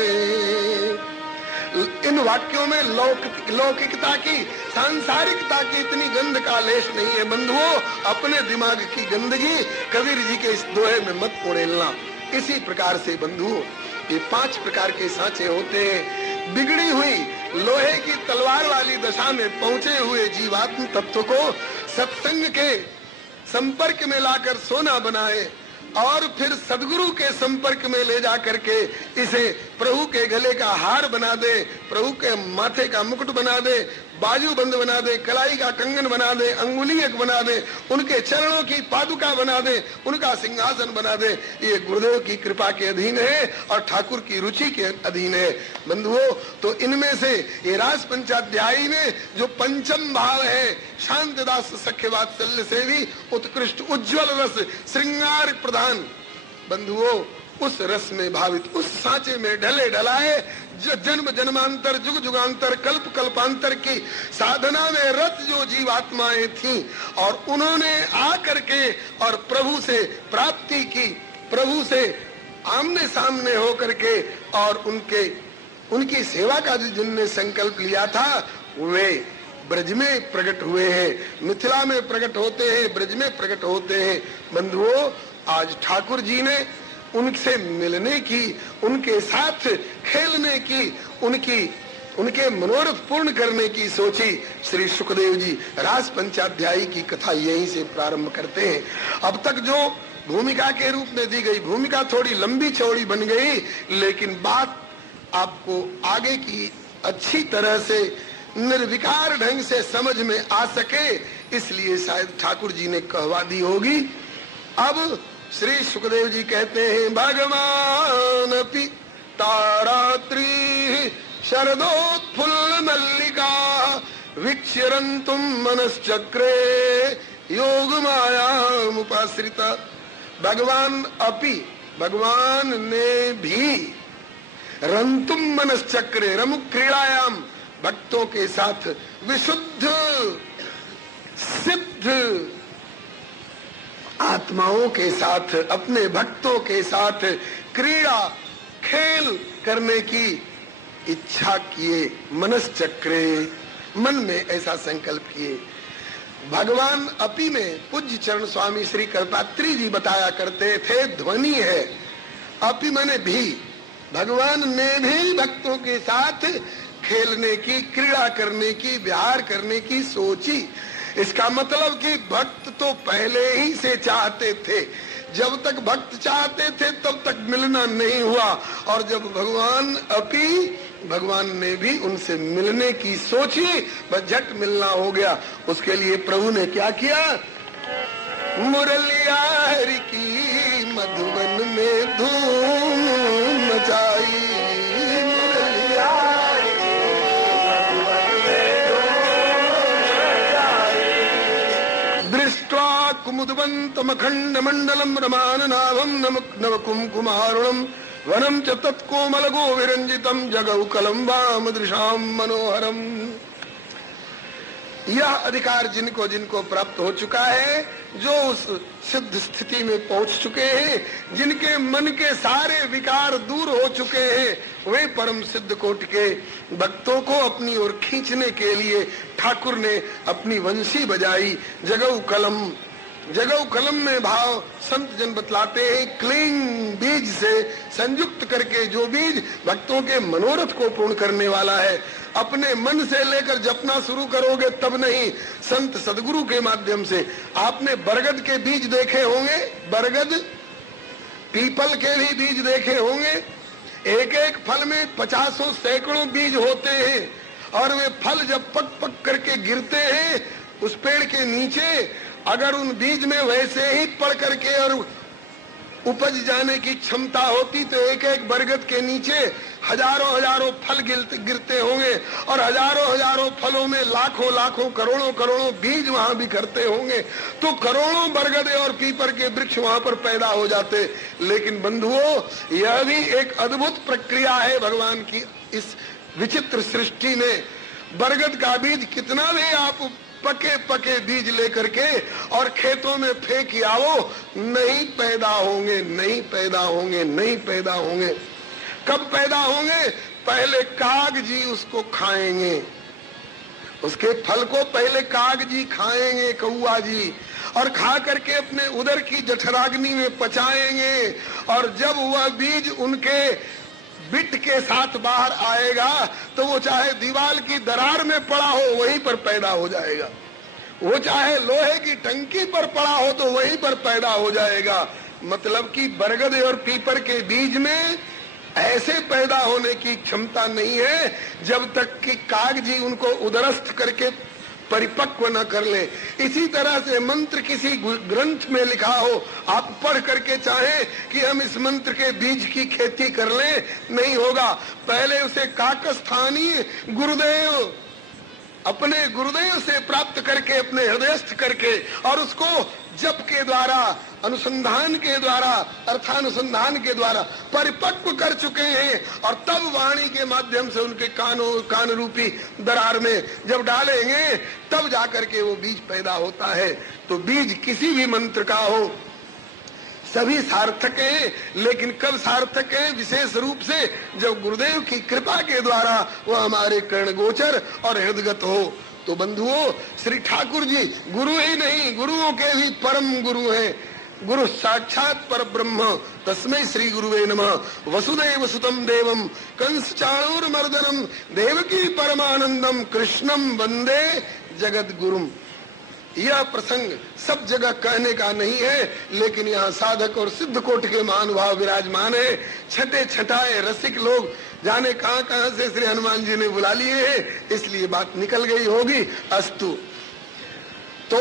इन वाक्यों में लौकिकता की, सांसारिकता की इतनी गंध का लेश नहीं है। बंधुओं, अपने दिमाग की गंदगी कबीर जी के इस दोहे में मत उड़ेलना। इसी प्रकार से बंधुओं, ये 5 प्रकार के सांचे होते हैं। बिगड़ी हुई लोहे की तलवार वाली दशा में पहुंचे हुए जीवात्म तत्व को सत्संग के संपर्क में लाकर सोना बनाए और फिर सदगुरु के संपर्क में ले जा करके इसे प्रभु के गले का हार बना दे, प्रभु के माथे का मुकुट बना दे, बाजूबंद बना दे, कलाई का कंगन बना दे, अंगुलियक बना दे, उनके चरणों की पादुका बना दे, उनका सिंहासन बना दे। ये गुरुदेव की कृपा के अधीन है और ठाकुर की रुचि के अधीन है। बंधुओं, तो इनमें से ये रास पंचाध्यायी में जो पंचम भाव है, शांत दास सख्य वात्सल्य से भी उत्कृष्ट उज्ज्वल रस, श्रृंगार प्रधान, बंधुओं उस रस में भावित, उस सांचे में ढले ढलाए, जो जन्म जन्मांतर, जुग जुगांतर, कल्प कल्पांतर की साधना में रत जो जीवात्माएं थीं, और उन्होंने आकर के और प्रभु से प्राप्ति की, प्रभु से आमने सामने होकर के और उनकी सेवा का जिनने संकल्प लिया था, वे ब्रज में प्रकट हुए हैं, मिथिला में प्रकट होते हैं, ब्रज में प्रकट होते हैं। बंधुओं, आज ठाकुर जी ने उनसे मिलने की, उनके साथ खेलने की, उनके मनोरथ पूर्ण करने की सोची। श्री सुखदेव जी रास पंचाध्यायी की कथा यहीं से प्रारंभ करते हैं। अब तक जो भूमिका के रूप में दी गई, भूमिका थोड़ी लंबी चौड़ी बन गई, लेकिन बात आपको आगे की अच्छी तरह से निर्विकार ढंग से समझ में आ सके, इसलिए शायद ठाकुर जी ने कहवा दी होगी। अब श्री सुखदेव जी कहते हैं, भगवान अपि तारात्रि शरदोत्फुल्ल मल्लिका विक्षरन्तुम मनश्चक्रे योग मायामुपाश्रिता। भगवान अपि, भगवान ने भी, रंतुम मनश्चक्रे, रमु क्रीड़ायाम, भक्तों के साथ विशुद्ध सिद्ध आत्माओं के साथ, अपने भक्तों के साथ क्रीड़ा खेल करने की इच्छा किए। मनश्चक्रे, मन में ऐसा संकल्प किए। भगवान अपि में पूज्य चरण स्वामी श्री कर्पात्री जी बताया करते थे, ध्वनि है। अपि माने भी, भगवान ने भी भक्तों के साथ खेलने की, क्रीड़ा करने की, विहार करने की सोची। इसका मतलब कि भक्त तो पहले ही से चाहते थे। जब तक भक्त चाहते थे तब तक मिलना नहीं हुआ, और जब भगवान अपि भगवान ने भी उनसे मिलने की सोची, बस झट मिलना हो गया। उसके लिए प्रभु ने क्या किया? मुरलिया हरि की मधुबन में धूम मचाई, मुरलिया हरि की मधुबन में धूम मचाई। दृष्ट्वा कुमुदवंतम अखंड मंडलम रमान नाभम नव कुमकुमारुणम वनम च तत्कोमल गो विरंजितम जगौ कलम वाम दृशाम मनोहरम। यह अधिकार जिनको जिनको प्राप्त हो चुका है, जो उस सिद्ध स्थिति में पहुंच चुके हैं, जिनके मन के सारे विकार दूर हो चुके हैं, वे परम सिद्ध कोटि के भक्तों को अपनी ओर खींचने के लिए ठाकुर ने अपनी वंशी बजाई। जगौ कलम, जगौ कलम में भाव संत जन बतलाते हैं, क्लींग बीज से संयुक्त करके जो बीज भक्तों के मनोरथ को पूर्ण करने वाला है। अपने मन से लेकर जपना शुरू करोगे तब नहीं, संत सदगुरु के माध्यम से। आपने बरगद के बीज देखे होंगे, बरगद पीपल के भी बीज देखे होंगे। एक एक फल में 50 सैकड़ों बीज होते हैं, और वे फल जब पक पक करके गिरते हैं उस पेड़ के नीचे, अगर उन बीज में वैसे ही पड़ करके और उपज जाने की क्षमता होती तो एक एक बरगद के नीचे हजारों हजारों फल गिरते होंगे, और हजारों हजारों फलों में लाखों लाखों करोड़ों करोड़ों बीज वहां बिखरते होंगे, तो करोड़ों बरगद और पीपर के वृक्ष वहां पर पैदा हो जाते। लेकिन बंधुओं, यह भी एक अद्भुत प्रक्रिया है भगवान की इस विचित्र सृष्टि में। बरगद का बीज कितना भी आप पके पके बीज लेकर के और खेतों में फेंक आओ, नहीं पैदा होंगे, नहीं पैदा होंगे, नहीं पैदा होंगे। कब पैदा होंगे? पहले कागजी उसको खाएंगे, उसके फल को पहले कागजी खाएंगे, कौआ जी, और खा करके अपने उदर की जठराग्नि में पचाएंगे, और जब वह बीज उनके बिट के साथ बाहर आएगा तो वो चाहे दीवार की दरार में पड़ा हो वहीं पर पैदा हो जाएगा, वो चाहे लोहे की टंकी पर पड़ा हो तो वहीं पर पैदा हो जाएगा। मतलब कि बरगद और पीपर के बीज में ऐसे पैदा होने की क्षमता नहीं है जब तक कि कागजी उनको उदरस्थ करके परिपक्व न कर ले। इसी तरह से मंत्र किसी ग्रंथ में लिखा हो, आप पढ़ करके चाहे कि हम इस मंत्र के बीज की खेती कर लें, नहीं होगा। पहले उसे काकस्थानीय गुरुदेव अपने गुरुदेव से प्राप्त करके, अपने हृदयस्थ करके, और उसको जप के द्वारा, अनुसंधान के द्वारा, अर्थानुसंधान के द्वारा परिपक्व कर चुके हैं, और तब वाणी के माध्यम से उनके कान रूपी दरार में जब डालेंगे तब जाकर के वो बीज पैदा होता है। तो बीज किसी भी मंत्र का हो सभी सार्थक है, लेकिन कब सार्थक है? विशेष रूप से जब गुरुदेव की कृपा के द्वारा वो हमारे कर्ण गोचर और हृदयगत हो। तो बंधुओं, श्री ठाकुर जी गुरु ही नहीं, गुरुओं के भी परम गुरु हैं। गुरु साक्षात पर ब्रह्म, तस्मै श्री गुरुवे नमः। वसुदेव सुतम देवम कंस चाणूरमर्दनम देवकी परमानंदम कृष्णम वंदे जगत गुरुम। यह प्रसंग सब जगह कहने का नहीं है, लेकिन यहाँ साधक और सिद्ध कोटि के महानुभाव विराजमान है। छठे छठाए रसिक लोग जाने कहां कहां से श्री हनुमान जी ने बुला लिए हैं, इसलिए बात निकल गई होगी। अस्तु। तो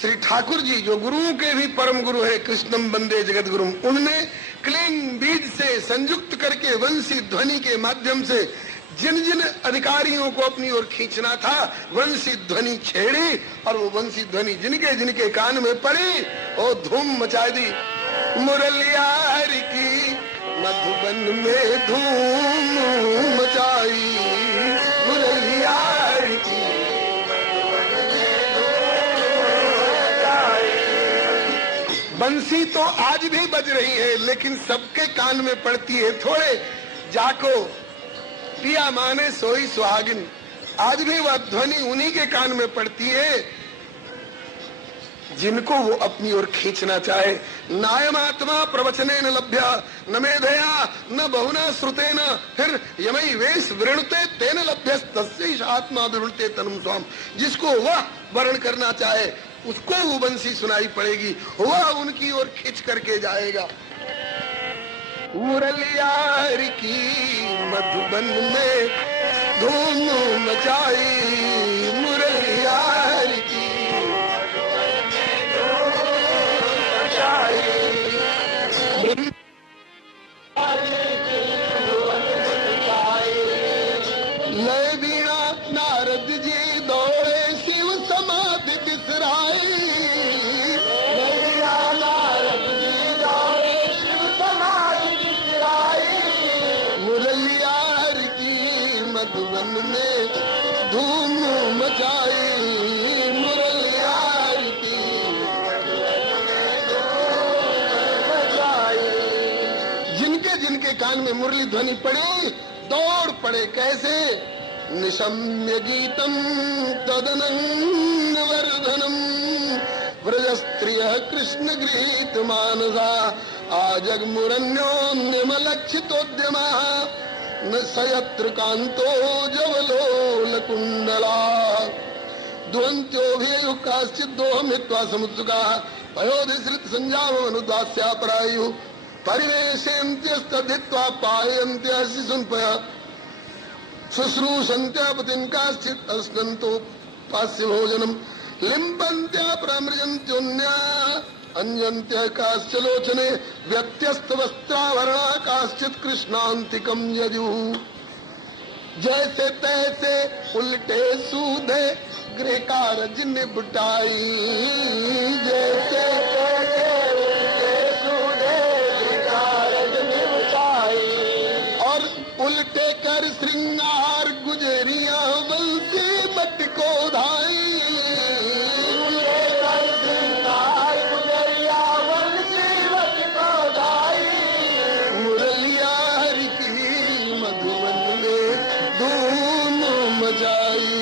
श्री ठाकुर जी जो गुरुओं के भी परम गुरु है, कृष्णम वंदे जगत गुरुम, उनने क्लीन बीज से संयुक्त करके वंशी ध्वनि के माध्यम से जिन जिन अधिकारियों को अपनी ओर खींचना था वंशी ध्वनि छेड़ी, और वो वंशी ध्वनि जिनके जिनके कान में पड़ी वो धूम मचा दी। मुरलिया हरि की मधुबन में धूम मचाई, मुरलिया हरि की मधुबन में धूम मचाई। बंसी तो आज भी बज रही है, लेकिन सबके कान में पड़ती है थोड़े। जाको पिया माने सोई सुहागिन, आज भी वह ध्वनि उन्हीं के कान में पड़ती है जिनको वो अपनी ओर खींचना चाहे। नायमात्मा प्रवचने न लभ्या न मेधया न बहुना श्रुते न, फिर यमई वेश वृणुते तेन लभ्य तस्यैष आत्मा विवृणुते तनुम स्वाम। जिसको वह वर्ण करना चाहे उसको वो बंसी सुनाई पड़ेगी, वह उनकी ओर खींच करके जाएगा। मुरलियार की मधुबन में धूम मचाई, मुरलियार की मधुबन में धूम मचाई। लय बीणा नारद जी दौड़े शिव समाधि बिसराई, लय बीणा नारद जी दौड़े शिव समाधि बिसराई। मुरलियार की मधुबन में धूम मचाई, मुरलियार की मधुबन में धूम मचाई। जिनके जिनके कान में मुरली ध्वनि पड़ी दौड़ पड़े कैसे, निशम्य गीतम तदनवर्धनम व्रजस्त्रिय कृष्ण गृहीत मानसा आजगमुरन्योन्यमलक्षितोद्यमा न सयत्र कांतो जवलोल कुंडला द्वंत्योभियुः काश्चित् दोहमित्वा समुत्सुकाः पयोधिसृत संजामनुदास्या परायुः परिवेशयन्त्यस्तधित्वा पायन्त्यः शिशुन्पयः शुश्रूषन्त्यपतिं काश्चित् अस्नन्तोपास्य भोजनम् लिम्बन्त्या प्रमृजन्त्योऽन्या अन्यन्त्यः काश्च लोचने व्यत्यस्तवस्त्राभरणा काश्चित् कृष्णान्तिकं यजुः। जैसे तैसे उल्टे सूधे गृह कारज निबटाई, जैसे तैसे उल्टे सूधे गृह कारज निबटाई। और उल्टे कर श्रृंगार गुजरिया बंसी बट को धाई, उल्टे कर श्रृंगार गुजरिया बंसी बट को धाई। मुरलियार की मधुबन में धूम मचाई,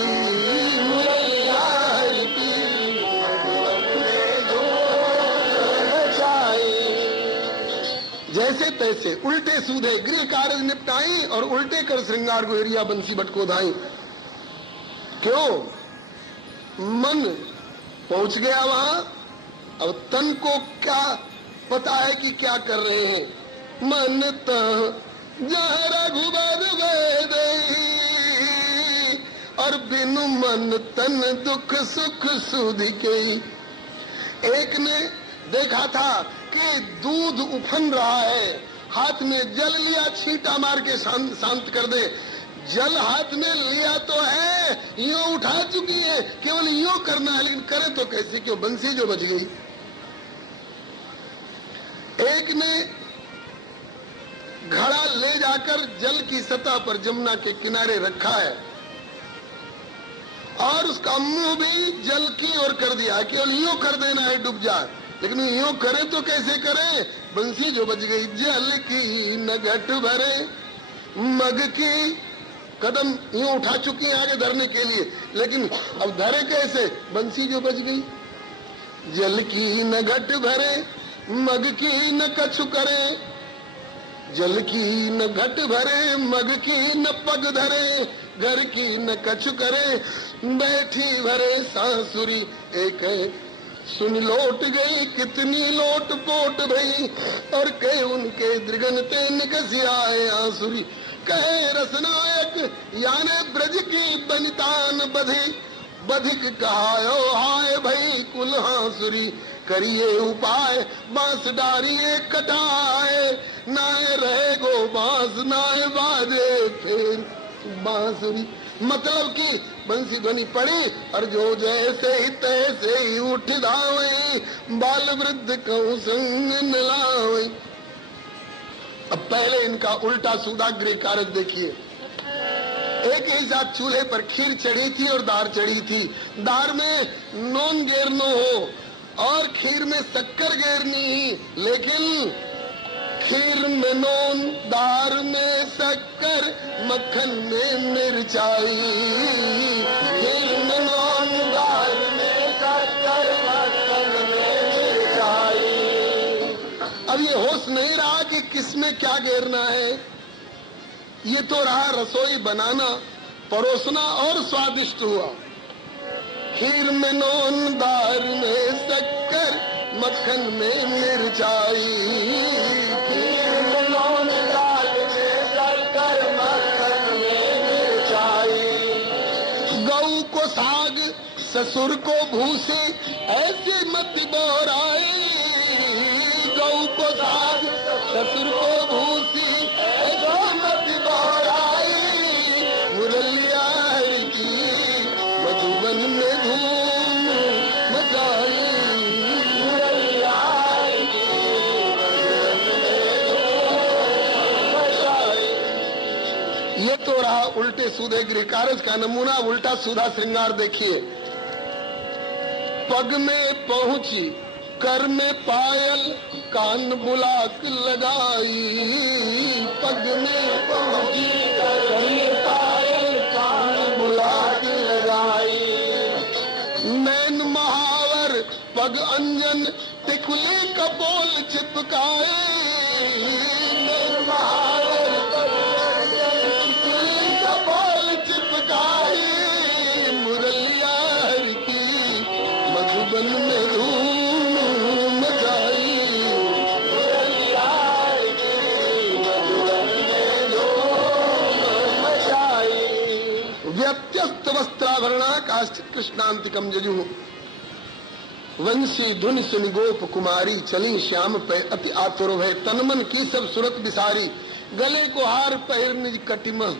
मुरलियार की मधुबन में धूम मचाई। जैसे तैसे उल्टे सूधे गृह कार्य निपटाई और उल्टे कर श्रृंगार गुजरिया बंसी बट को धाई। क्यों? मन पहुंच गया वहां, अब तन को क्या पता है कि क्या कर रहे हैं। मन जहाँ रघुबर वेदई और बिनु मन तन दुख सुख सुधि के। एक ने देखा था कि दूध उफन रहा है, हाथ में जल लिया, छींटा मार के शांत कर दे। जल हाथ में लिया तो है, यूं उठा चुकी है, केवल यूं करना है, लेकिन करे तो कैसे, क्यों? बंसी जो बच गई। एक ने घड़ा ले जाकर जल की सतह पर जमुना के किनारे रखा है और उसका मुंह भी जल की ओर कर दिया, केवल यूं कर देना है डूब जाए, लेकिन यूं करे तो कैसे करे? बंसी जो बच गई। जल की न घट भरे मग की, कदम यूं उठा चुकी है आगे धरने के लिए, लेकिन अब धरे कैसे? बंसी जो बच गई। जल की न घट भरे मग की न कछु करे, जल की न घट भरे मग की न पग धरे, घर की न कछु करे बैठी भरे सासुरी एक सुन लौट गई कितनी लोट पोट भई, और कहे उनके दृगन ते निकसी आए आंसुरी। कहे रसनायक याने ब्रज की बनितान बधी, बधिक कहायो हाय भई कुल हांसुरी। करिए उपाय बांस डारिए कटाए, नाय रहे गो बांस नाय बाजे फिर बांसुरी। मतलब कि बंसी ध्वनि पड़ी और जो जैसे ही तैसे ही उठ धावे, बाल वृद्ध कहूँ संग नलावे। अब पहले इनका उल्टा सूदा गृह कारक देखिए। एक ही साथ चूल्हे पर खीर चढ़ी थी और दार चढ़ी थी। दार में नोन गेरनो हो और खीर में शक्कर गेरनी, लेकिन खीर में नोन, दार में शक्कर, मक्खन में मिर्चाई। खीर में नोन, दार में शक्कर, मक्खन में मिर्चाई। अब ये होश नहीं रहा कि किसमें क्या गेरना है। ये तो रहा रसोई बनाना, परोसना और स्वादिष्ट हुआ। खीर में नोन, दार में शक्कर, मक्खन में मिर्चाई। खीर में नोन, ससुर को भूसे ऐसे मत बोराए, गौ को साग ससुर को भूसी ऐसे मत बोराए, मुरलिया की मधुबन में धूम मचाई, मुरलिया की ये तो रहा उल्टे सूधे गृह कारज का नमूना। उल्टा सूधा श्रृंगार देखिए। पग में पहुंची कर में पायल, कान बुलाक लगाई, पग में पहुंची कर में पायल, कान बुलाक लगाई, नैन महावर पग अंजन, टिकुले कपोल चिपकाए, नैन महावर पग अंजन, टिकुले कपोल चिपकाए, मुरलिया की मधुबन में धूम मचाई, मुरलिया की मधुबन में धूम मचाई। व्यत्यस्त वस्त्राभरणा काष्ठ कृष्णांतिकम जजु, वंशी धुन सुन गोप कुमारी, चली श्याम पे अति आतुर भय, तन मन की सब सुरत बिसारी, गले को हार पहिर निज कटिमह,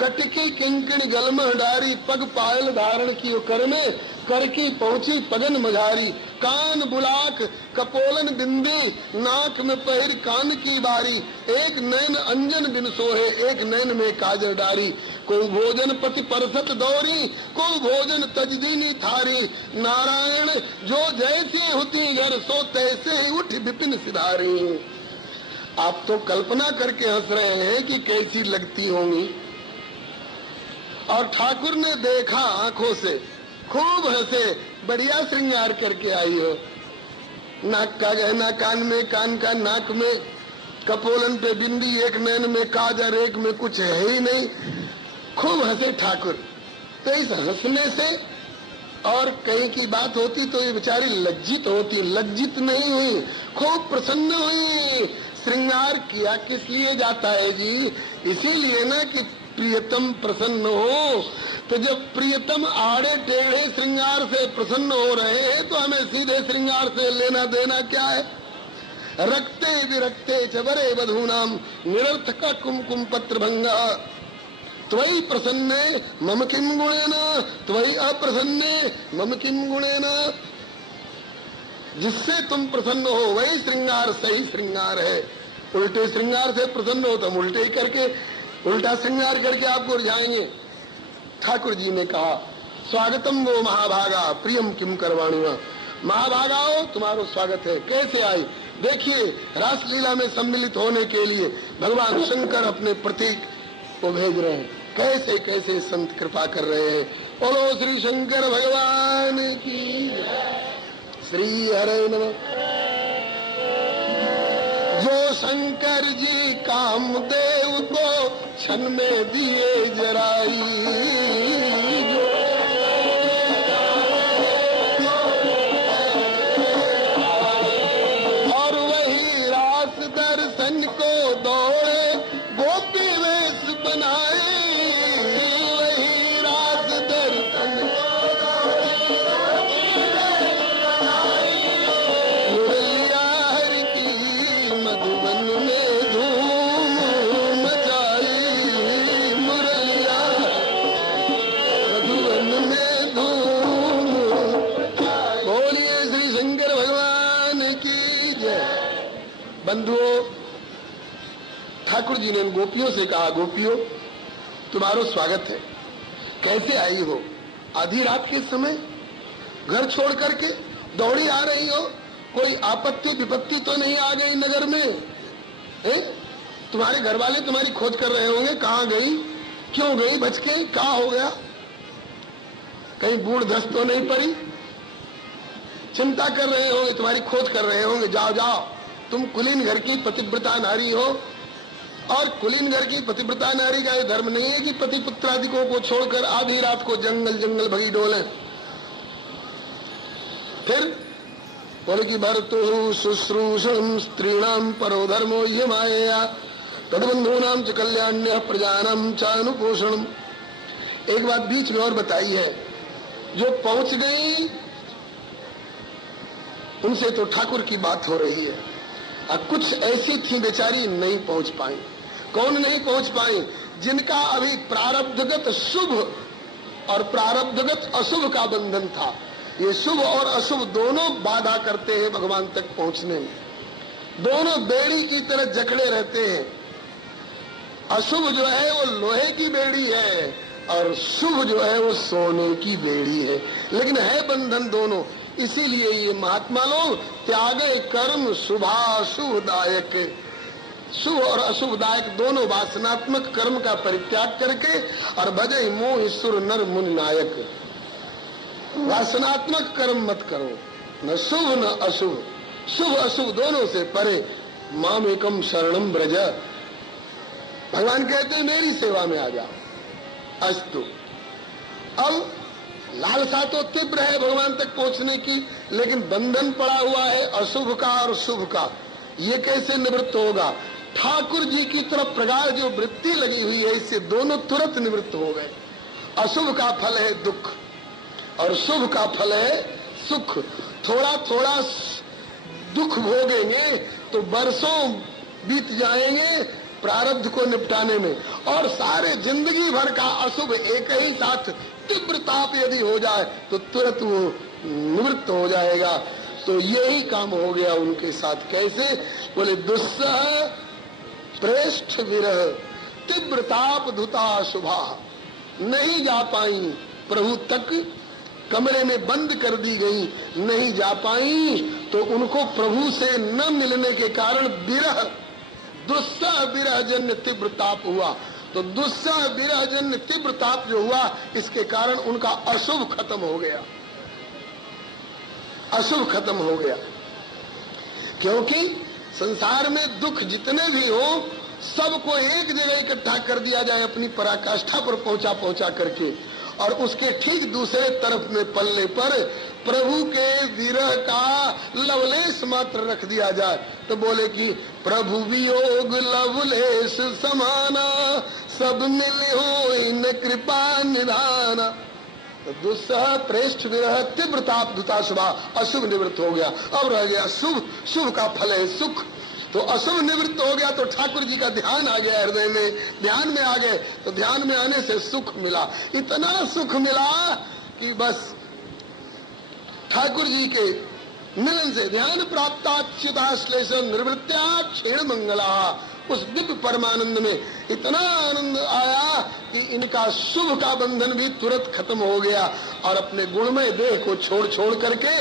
कटकी किंकिणी गलमह डारी, पग पायल धारण की कर में, कर की पहुंची पगन मझारी, कान बुलाक कपोलन बिंदी, नाक में पहिर कान की बारी, एक नैन अंजन बिन सोहे, एक नैन में काजल डारी, को भोजन पति परसत दौरी, को भोजन तजदीनी थारी, नारायण जो जैसी होती घर सो तैसे ही उठ विपिन सिधारी। आप तो कल्पना करके हंस रहे हैं कि कैसी लगती होंगी, और ठाकुर ने देखा आंखों से, खूब हंसे, बढ़िया श्रृंगार करके आई हो, नाक का गहना कान में, कान का नाक में, कपोलन पे बिंदी, एक नैन में काजर, एक में कुछ है ही नहीं। खूब हंसे ठाकुर। तो इस हंसने से और कहीं की बात होती तो ये बेचारी लज्जित होती, लज्जित नहीं हुई, खूब प्रसन्न हुई। श्रृंगार किया किस लिए जाता है जी? इसीलिए ना कि प्रियतम प्रसन्न हो। तो जब प्रियतम आड़े टेढ़े श्रृंगार से प्रसन्न हो रहे हैं तो हमें सीधे श्रृंगार से लेना देना क्या है? रक्ते विरक्ते चबरे बधूनाम निरर्थक कुमकुम पत्र भंगा, त्वयि प्रसन्ने मम किम गुणेन, त्वयि अप्रसन्ने मम किम गुणेन। जिससे तुम प्रसन्न हो वही श्रृंगार सही श्रृंगार है। उल्टे श्रृंगार से प्रसन्न हो तो हम उल्टे करके, उल्टा श्रृंगार करके आपको रिझाएंगे। ठाकुर जी ने कहा स्वागतम वो महाभागा प्रियम किम करवाणुआ। महाभागाओ तुम्हारो स्वागत है। कैसे आई? देखिए रासलीला में सम्मिलित होने के लिए भगवान शंकर अपने प्रतीक को भेज रहे हैं। कैसे कैसे संत कृपा कर रहे हैं। बोलो श्री शंकर भगवान की, श्री हरे नमः। जो शंकर जी कामदेव को क्षण में दिए जराई, और वही रास दर्शन को दौड़े गोपी वेश बनाए, वही रास दर्शन मुरलिया हरि की मधुबन में धूम मचाई, मुरलिया मधुबन में धूम। बोलिए श्री शंकर भगवान की जय। बंधुओं, ठाकुर जी ने गोपियों से कहा गोपियों तुम्हारो स्वागत है। कैसे आई हो? आधी रात के समय घर छोड़ करके दौड़ी आ रही हो? कोई आपत्ति विपत्ति तो नहीं आ गई नगर में? तुम्हारे घर वाले तुम्हारी खोज कर रहे होंगे, कहाँ गई, क्यों गई, बच के कहाँ हो गया, कहीं बूढ़ धस तो नहीं पड़ी? चिंता कर रहे होंगे, तुम्हारी खोज कर रहे होंगे। जाओ जाओ, तुम कुलीन घर की पतिव्रता नारी हो, और कुलीन घर की पतिव्रता नारी का ये धर्म नहीं है कि पति पुत्रादिकों को छोड़कर आधी रात को जंगल जंगल भगी डोले। फिर बोले कि भर्तु शुश्रूषण स्त्रीणाम परो धर्मो ये माया तदबंधूनाम च कल्याण्य प्रजानाम च अनुपोषणम। एक बात बीच में और बताई है जो पहुंच गई उनसे तो ठाकुर की बात हो रही है, और कुछ ऐसी थी बेचारी नहीं पहुंच पाई। कौन नहीं पहुंच पाई? जिनका अभी प्रारब्धगत शुभ और प्रारब्धगत अशुभ का बंधन था। ये शुभ और अशुभ दोनों बाधा करते हैं भगवान तक पहुंचने में, दोनों बेड़ी की तरह जकड़े रहते हैं। अशुभ जो है वो लोहे की बेड़ी है और शुभ जो है वो सोने की बेड़ी है, लेकिन है बंधन दोनों। इसीलिए ये महात्मा लोग त्यागे कर्म शुभाशुभदायक, शुभ और अशुभदायक दोनों वासनात्मक कर्म का परित्याग करके और भजे मोह सुर नर मुनि नायक। वासनात्मक कर्म मत करो, न शुभ न अशुभ, शुभ अशुभ दोनों से परे। माम एकम शरणम ब्रज, भगवान कहते हैं मेरी सेवा में आ जाओ। अस्तु। अब लालसा तो तीव्र है भगवान तक पहुंचने की, लेकिन बंधन पड़ा हुआ है अशुभ का और शुभ का। ये कैसे निवृत्त होगा? ठाकुर जी की तरफ प्रगाढ़ जो वृत्ति लगी हुई है, इससे दोनों तुरंत निवृत्त हो गए। अशुभ का फल है दुख और शुभ का फल है सुख। थोड़ा थोड़ा दुख भोगेंगे तो बरसों बीत जाएंगे प्रारब्ध को निपटाने में, और सारे जिंदगी भर का अशुभ एक ही साथ तीव्र ताप यदि हो जाए तो तुरंत वो निवृत्त हो जाएगा। तो यही काम हो गया उनके साथ। कैसे? बोले दुस्सह प्रेष्ठ विरह तीव्र ताप धुता शुभा, नहीं जा पाई प्रभु तक, कमरे में बंद कर दी गई, नहीं जा पाई। तो उनको प्रभु से न मिलने के कारण विरह, दुस्सह विरह जन्य तीव्र ताप हुआ। तो दुस्सह विरह जन्य तीव्र ताप जो हुआ, इसके कारण उनका अशुभ खत्म हो गया, अशुभ खत्म हो गया। क्योंकि संसार में दुख जितने भी हो सबको एक जगह इकट्ठा कर दिया जाए अपनी पराकाष्ठा पर पहुंचा पहुंचा करके, और उसके ठीक दूसरे तरफ में पल्ले पर प्रभु के विरह का लवलेश मात्र रख दिया जाए, तो बोले कि प्रभु वियोग लवलेश समाना, सब मिले हो इन कृपा निधाना। तो दुस्सह प्रेष्ठ विरह तीव्र ताप धुता शुभा, अशुभ निवृत्त हो गया। अब रह गया शुभ, शुभ का फल है सुख। तो अशुभ निवृत्त हो गया तो ठाकुर जी का ध्यान आ गया हृदय में, ध्यान में आ गए तो ध्यान में आने से सुख मिला, इतना सुख मिला कि बस ठाकुर जी के मिलन से ध्यान प्राप्ताच्युताश्लेष निवृत्त्या क्षीण मंगला, उस दिव्य परमानंद में इतना आनंद आया कि इनका शुभ का बंधन भी तुरंत खत्म हो गया, और अपने गुणमय देह को छोड़ छोड़ करके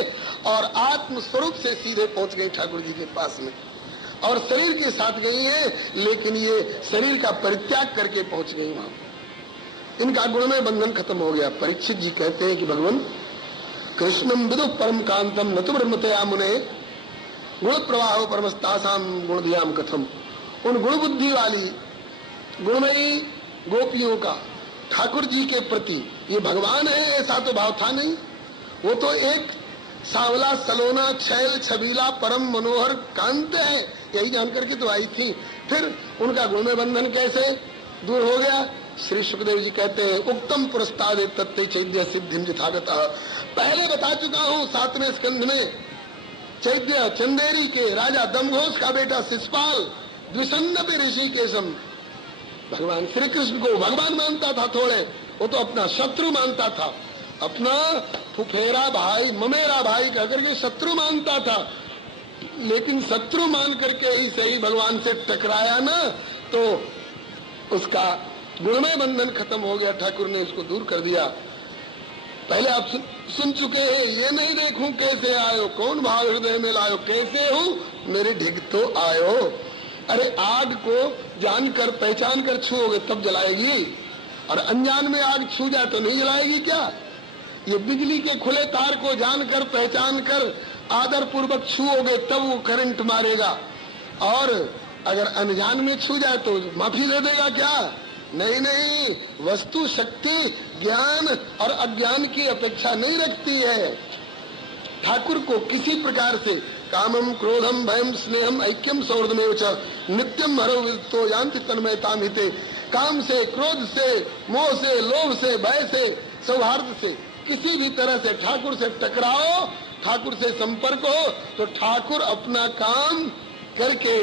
और आत्म स्वरूप से सीधे पहुंच गए ठाकुर जी के पास में। और शरीर के साथ गई है, लेकिन ये शरीर का परित्याग करके पहुंच गई वहां। इनका गुणमय बंधन खत्म हो गया। परीक्षित जी कहते हैं कि भगवान कृष्णम विदु परम कांतम न तो ब्रह्मतया मुने गुण प्रवाहो परमस्तासाम गुण धियाम कथम। उन गुण बुद्धि वाली गुणमयी गोपियों का ठाकुर जी के प्रति ये भगवान है ऐसा तो भाव था नहीं। वो तो एक सांवला सलोना छैल छबीला परम मनोहर कांत है, यही जानकर के तो आई थी। फिर उनका गुणमय बंधन कैसे दूर हो गया? श्री सुखदेव जी कहते हैं उक्तम पुरस्ताद तत्ते चैद्य सिद्धिम यथागत। पहले बता चुका हूँ 7वें स्कंध में, चैद्य चंदेरी के राजा दमघोष का बेटा शिशुपाल द्विसन्नपि ऋषिकेशम भगवान श्री कृष्ण को भगवान मानता था, थोड़े वो तो अपना शत्रु मानता था, अपना फुफेरा भाई ममेरा भाई कहकर के शत्रु मानता था। लेकिन शत्रु मान करके ही सही भगवान से टकराया ना, तो उसका गुणमय बंधन खत्म हो गया, ठाकुर ने उसको दूर कर दिया। पहले आप सुन चुके हैं, ये नहीं देखूं कैसे आयो, कौन भाव हृदय में लायो, कैसे हूँ मेरे ढिग तो आयो। अरे आग को जानकर पहचान कर छूओगे तब जलाएगी, और अनजान में आग छू जाए तो नहीं जलाएगी क्या? ये बिजली के खुले तार को जानकर पहचान कर आदर पूर्वक छूओगे तब वो करंट मारेगा, और अगर अनजान में छू जाए तो माफी दे देगा क्या? नहीं नहीं, वस्तु शक्ति ज्ञान और अज्ञान की अपेक्षा नहीं रखती है। ठाकुर को किसी प्रकार से कामम क्रोधम भयम स्नेहम ऐक्यम सौर्धमेव च नित्यम हरो विदितो यान्ति तन्मयताम हिते। काम से, क्रोध से, मोह से, लोभ से, भय से, सौहार्द से किसी भी तरह से ठाकुर से टकराओ, ठाकुर से संपर्क हो, तो ठाकुर अपना काम करके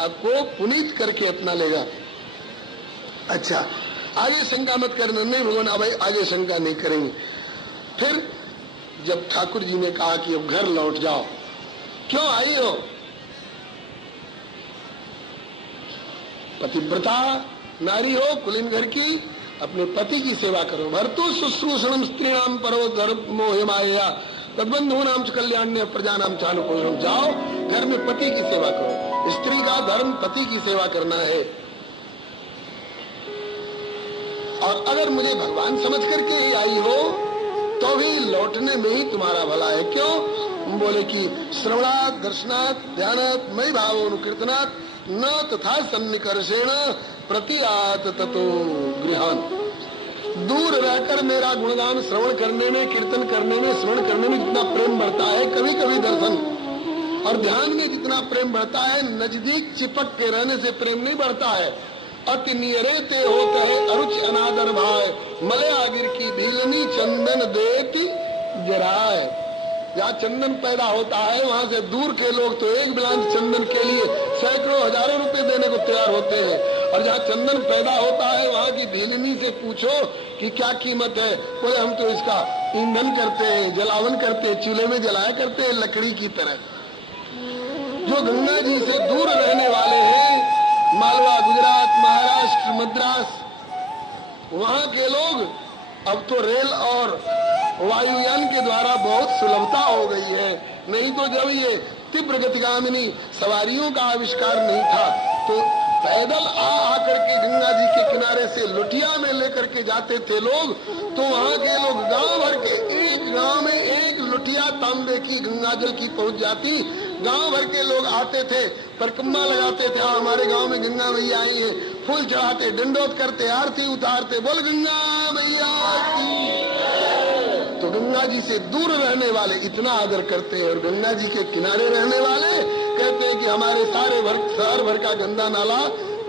आपको पुनीत करके अपना लेगा। अच्छा, आगे शंका मत करना। नहीं भगवान, अब आगे शंका नहीं करेंगे। फिर जब ठाकुर जी ने कहा कि अब घर लौट जाओ, क्यों आई हो? पतिव्रता नारी हो, कुलीन घर की, अपने पति की सेवा करो। भर्तु शुश्रूषणम स्त्रीणाम परो धर्मो हिमाया तद्बंधु नाम च कल्याण्य प्रजा नाम चानुपोषणम। जाओ घर में पति की सेवा करो। स्त्री का धर्म पति की सेवा करना है। और अगर मुझे भगवान समझ करके ही आई हो तो भी लौटने में ही तुम्हारा भला है। क्यों? बोले कि श्रवणात् दर्शनात् ध्यानात् मयि भावोनुकीर्तनात् न तथा सन्निकर्षेण प्रतिआत ततो गृहान। दूर रहकर मेरा गुणगान श्रवण करने में, कीर्तन करने में, स्मरण करने में जितना प्रेम बढ़ता है, कभी कभी दर्शन और ध्यान में जितना प्रेम बढ़ता है, नजदीक चिपक के रहने से प्रेम नहीं बढ़ता है। अति नियरे ते होता है अरुचि अनादर भाई, मले आगिर की भीलनी चंदन देती गिराए। जहाँ चंदन पैदा होता है वहाँ से दूर के लोग तो एक बिलांच चंदन के लिए सैकड़ों हजारों रुपए देने को तैयार होते हैं। और जहाँ चंदन पैदा होता है वहाँ की भीलनी से पूछो कि क्या कीमत है, बोले हम तो इसका ईंधन करते हैं, जलावन करते हैं, चूल्हे में जलाया करते हैं लकड़ी की तरह। जो गंगा जी से दूर रहने वाले हैं, मालवा, गुजरात, महाराष्ट्र, मद्रास, वहाँ के लोग अब तो रेल और वायुयान के द्वारा बहुत सुलभता हो गई है। नहीं तो जब ये तीव्र गतिगामिनी सवारियों का आविष्कार नहीं था तो पैदल आकर के गंगा जी के किनारे से लुटिया में लेकर के जाते थे लोग। तो वहाँ के लोग गांव भर के, एक गांव में एक लुटिया तांबे की गंगा जल की पहुंच जाती। गांव भर के लोग आते थे, परिक्रमा लगाते थे, हमारे गांव में गंगा मैया आई है, फूल चढ़ाते, दंडोत करते, आरती उतारते, बोल गंगा मैया की। तो गंगा जी से दूर रहने वाले इतना आदर करते हैं और गंगा जी के किनारे रहने वाले कहते हैं कि हमारे शहर भर का गंदा नाला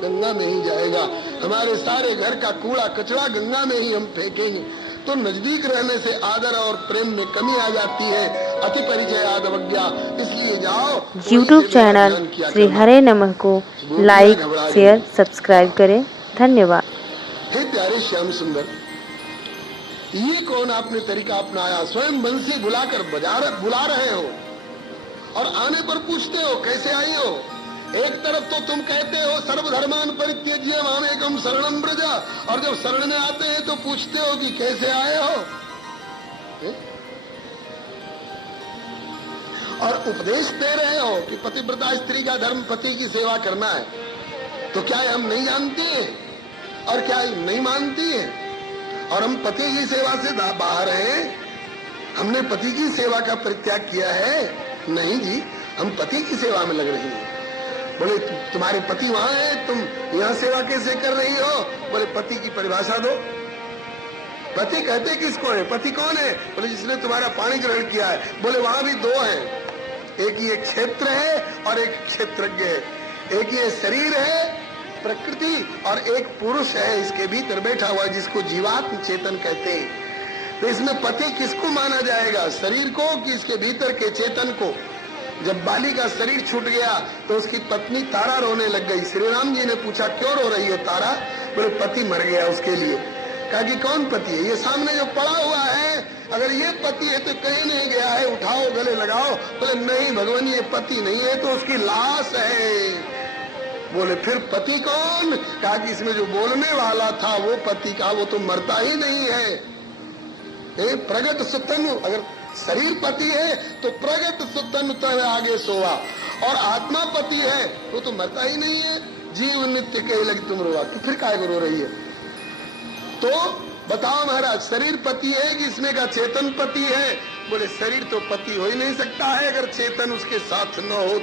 गंगा में ही जाएगा, हमारे सारे घर का कूड़ा कचरा गंगा में ही हम फेंकेंगे। तो नजदीक रहने से आदर और प्रेम में कमी आ जाती है। अति परिचय आदवज्ञा, इसलिए जाओ। YouTube चैनल श्री हरे नमः को लाइक, शेयर, सब्सक्राइब करें। धन्यवाद। हे प्यारे श्याम सुंदर, ये कौन आपने तरीका अपनाया? स्वयं बंसी बुलाकर बुला रहे हो और आने पर पूछते हो कैसे आई हो। एक तरफ तो तुम कहते हो सर्वधर्मान परित्यज्य मामेकम शरणं व्रज, और जब शरण में आते हैं तो पूछते हो कि कैसे आए हो। और उपदेश दे रहे हो कि पतिव्रता स्त्री का धर्म पति की सेवा करना है। तो क्या हम नहीं जानते हैं और क्या नहीं मानती है? और हम पति की सेवा से बाहर हैं? हमने पति की सेवा का परित्याग किया है? नहीं जी, हम पति की सेवा में लग रही हैं। बोले तुम्हारे पति वहां है, तुम यहाँ सेवा कैसे कर रही हो? बोले पति की परिभाषा दो। पति कहते किसको है? पति कौन है? बोले जिसने तुम्हारा पानी ग्रहण किया है। बोले वहां भी दो हैं, एक ये क्षेत्र है और एक क्षेत्रज्ञ है। एक ये शरीर है प्रकृति और एक पुरुष है इसके भीतर बैठा हुआ जिसको जीवात्म चेतन कहते हैं। तो इसमें पति किसको माना जाएगा? शरीर को कि इसके भीतर के चेतन को? जब बाली का शरीर छूट गया तो उसकी पत्नी तारा रोने लग गई। श्री राम जी ने पूछा क्यों रो रही हो तारा? बोले पति मर गया उसके लिए। कहा कि कौन पति है? ये सामने जो पड़ा हुआ है, अगर ये पति है तो कहीं नहीं गया है, उठाओ गले लगाओ। बोले नहीं भगवान ये पति नहीं है, तो उसकी लाश है। बोले फिर पति कौन? कहा कि इसमें जो बोलने वाला था वो पति का, वो तो मरता ही नहीं है। प्रगट सुतन, अगर शरीर पति है तो प्रगट सुतन तव आगे सोवा, और आत्मा पति है वो तो मरता ही नहीं है। जीव नित्य कही लगी तुम रोआ, तो फिर काय रो रही है? तो बताओ महाराज, शरीर पति है कि इसमें का चेतन पति है? बोले शरीर तो पति हो ही नहीं सकता है अगर चेतन उसके साथ न हो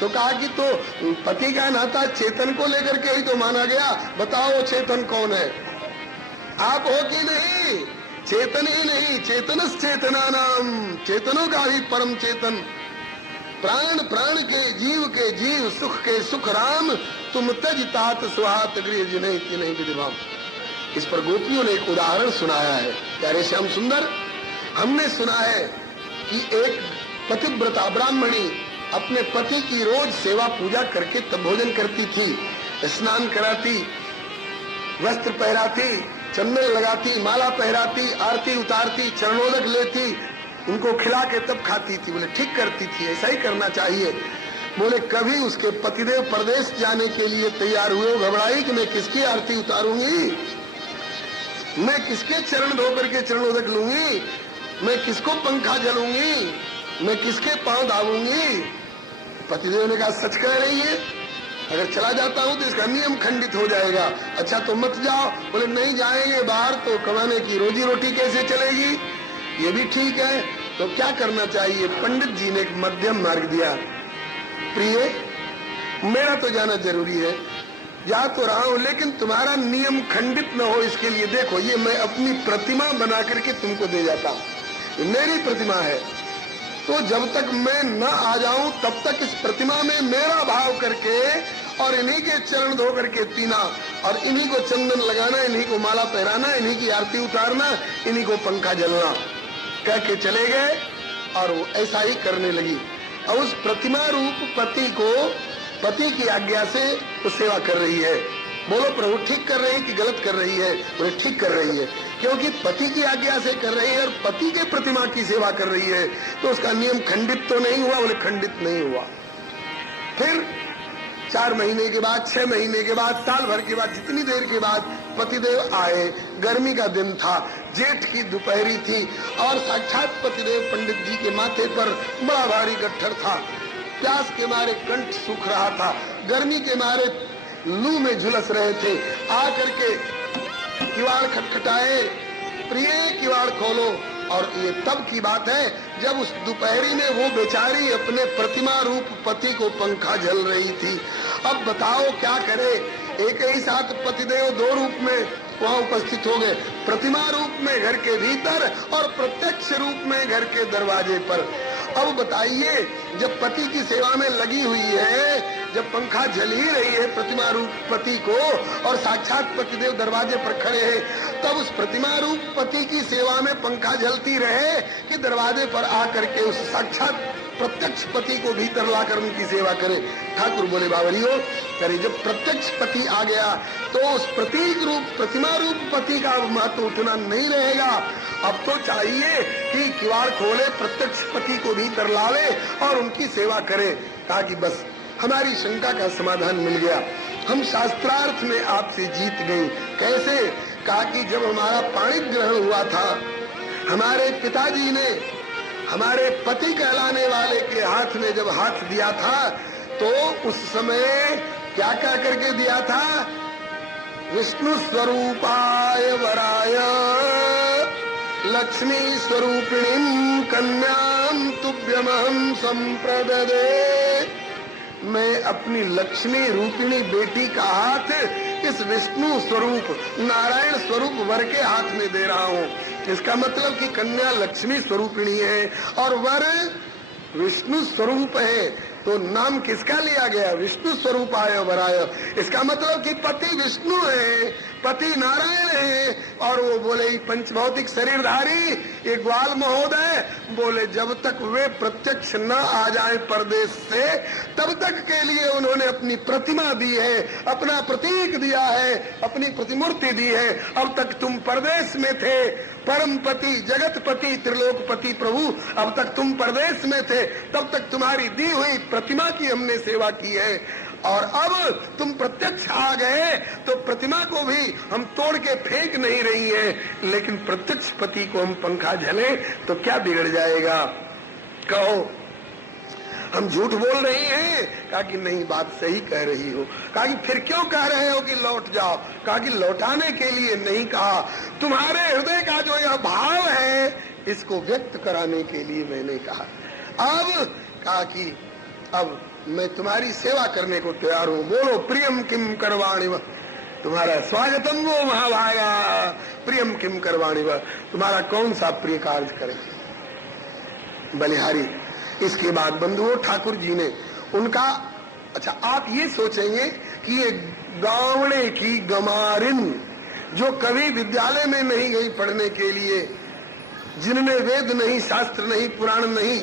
तो कहा कि तो पति का नाता चेतन को लेकर के ही तो माना गया। बताओ चेतन कौन है? आप हो कि नहीं? चेतन ही नहीं, चेतनस चेतना नाम, चेतनों का भी परम चेतन। प्राण प्राण के जीव, सुख के सुख राम, तुम तज तात सुहात गृह जिन्हें नहीं विधिवाम। इस पर गोपियों ने एक उदाहरण सुनाया है। प्यारे श्याम सुंदर, हमने सुना है कि एक पतिव्रता ब्राह्मणी अपने पति की रोज सेवा पूजा करके तब भोजन करती थी, स्नान कराती, वस्त्र पहराती, चंदन लगाती, माला पहराती, आरती उतारती, चरणोदक लेती, उनको खिला के तब खाती थी। बोले ठीक करती थी, ऐसा ही करना चाहिए। बोले कभी उसके पतिदेव परदेश जाने के लिए तैयार हुए, घबराई कि मैं किसकी आरती उतारूंगी, मैं किसके चरण धो करके चरणोदक लूंगी, मैं किसको पंखा जलूंगी, मैं किसके पांव दाबूंगी। पतिदेव ने कहा सच कह रही है, अगर चला जाता हूं तो इसका नियम खंडित हो जाएगा। अच्छा तो मत जाओ। बोले नहीं जाएंगे, बाहर तो कमाने की रोजी रोटी कैसे चलेगी, ये भी ठीक है। तो क्या करना चाहिए? पंडित जी ने एक मध्यम मार्ग दिया। प्रिय, मेरा तो जाना जरूरी है, जा तो रहा हूं, लेकिन तुम्हारा नियम खंडित न हो इसके लिए देखो, ये मैं अपनी प्रतिमा बना करके तुमको दे जाता हूं, मेरी प्रतिमा है। तो जब तक मैं न आ जाऊं तब तक इस प्रतिमा में मेरा भाव करके और इन्हीं के चरण धो करके पीना और इन्हीं को चंदन लगाना, इन्हीं को माला पहराना, इन्हीं की आरती उतारना, इन्हीं को पंखा जलना, कह के चले गए। और वो ऐसा ही करने लगी और उस प्रतिमा रूप पति को पति की आज्ञा से वो सेवा कर रही है। बोलो प्रभु ठीक कर रही है कि गलत कर रही है? बोले ठीक कर रही है, क्योंकि पति की आज्ञा से कर रही है और पति के प्रतिमा की सेवा कर रही है, तो उसका नियम खंडित तो नहीं हुआ? बोले खंडित नहीं हुआ। फिर 4 महीने के बाद, 6 महीने के बाद, साल भर के बाद, जितनी देर के बाद पतिदेव आए, गर्मी का दिन था, जेठ की दोपहरी थी और साक्षात पतिदेव पंडित जी के माथे पर बड़ा भारी गट्ठर था, प्यास के मारे कंठ सूख रहा था, गर्मी के मारे लू में झुलस रहे थे। आकर के किवाड़ खटखटाए, प्रिय किवाड़ खोलो। और ये तब की बात है जब उस दोपहरी में वो बेचारी अपने प्रतिमा रूप पति को पंखा झल रही थी। अब बताओ क्या करे? एक ही साथ पतिदेव 2 रूप में वहाँ उपस्थित हो गए, प्रतिमा रूप में घर के भीतर और प्रत्यक्ष रूप में घर के दरवाजे पर। अब बताइए, जब पति की सेवा में लगी हुई है, जब पंखा जल ही रही है प्रतिमा रूप पति को और साक्षात पतिदेव दरवाजे पर खड़े हैं, तब उस प्रतिमा रूप पति की सेवा में पंखा जलती रहे कि दरवाजे पर आकर के उस साक्षात प्रत्यक्ष पति को भीतर लाकर उनकी सेवा करे? ठाकुर बोले बावरियो, करे जब प्रत्यक्ष पति आ गया तो उस प्रतीक रूप प्रतिमा रूप पति का महत्व उठना नहीं रहेगा। अब तो चाहिए कि किवाड़ खोले, प्रत्यक्ष पति को भीतर लावे और उनकी सेवा करे। कहा कि बस हमारी शंका का समाधान मिल गया, हम शास्त्रार्थ में आपसे जीत गई। कैसे? कहा कि जब हमारा पाणी ग्रहण हुआ था, हमारे पिताजी ने हमारे पति कहलाने वाले के हाथ में जब हाथ दिया था तो उस समय क्या क्या करके दिया था? विष्णु स्वरूपाय वराय लक्ष्मी स्वरूपिणीं कन्यां तुभ्यमहं संप्रददे। मैं अपनी लक्ष्मी रूपिणी बेटी का हाथ इस विष्णु स्वरूप नारायण स्वरूप वर के हाथ में दे रहा हूँ। इसका मतलब कि कन्या लक्ष्मी स्वरूपिणी है और वर विष्णु स्वरूप है। तो नाम किसका लिया गया? विष्णु स्वरूपाय वराय। इसका मतलब कि पति विष्णु है, पति नारायण है और वो बोले पंचभौतिक शरीरधारी ये ग्वाल महोदय बोले जब तक वे प्रत्यक्ष न आ जाए परदेश से तब तक के लिए उन्होंने अपनी प्रतिमा दी है, अपना प्रतीक दिया है, अपनी प्रतिमूर्ति दी है। अब तक तुम परदेश में थे, परम पति जगतपति त्रिलोकपति प्रभु, अब तक तुम परदेश में थे, तब तक तुम्हारी दी हुई प्रतिमा की हमने सेवा की है और अब तुम प्रत्यक्ष आ गए तो प्रतिमा को भी हम तोड़ के फेंक नहीं रही हैं, लेकिन प्रत्यक्ष पति को हम पंखा झले तो क्या बिगड़ जाएगा? कहो हम झूठ बोल रही हैं? कहा कि नहीं, बात सही कह रही हो। कहा कि फिर क्यों कह रहे हो कि लौट जाओ? कहा कि लौटाने के लिए नहीं कहा, तुम्हारे हृदय का जो यह भाव है इसको व्यक्त कराने के लिए मैंने कहा। अब कहा कि अब मैं तुम्हारी सेवा करने को तैयार हूँ। बोलो प्रियम किम करवाणी व, तुम्हारा स्वागतम वो महाभागा, प्रियम किम करवाणी व, तुम्हारा कौन सा प्रिय कार्य करे? बलिहारी। इसके बाद बंधुओं ठाकुर जी ने उनका, अच्छा आप ये सोचेंगे कि ये गावड़े की गमारिन जो कभी विद्यालय में नहीं गई पढ़ने के लिए, जिनने वेद नहीं, शास्त्र नहीं, पुराण नहीं,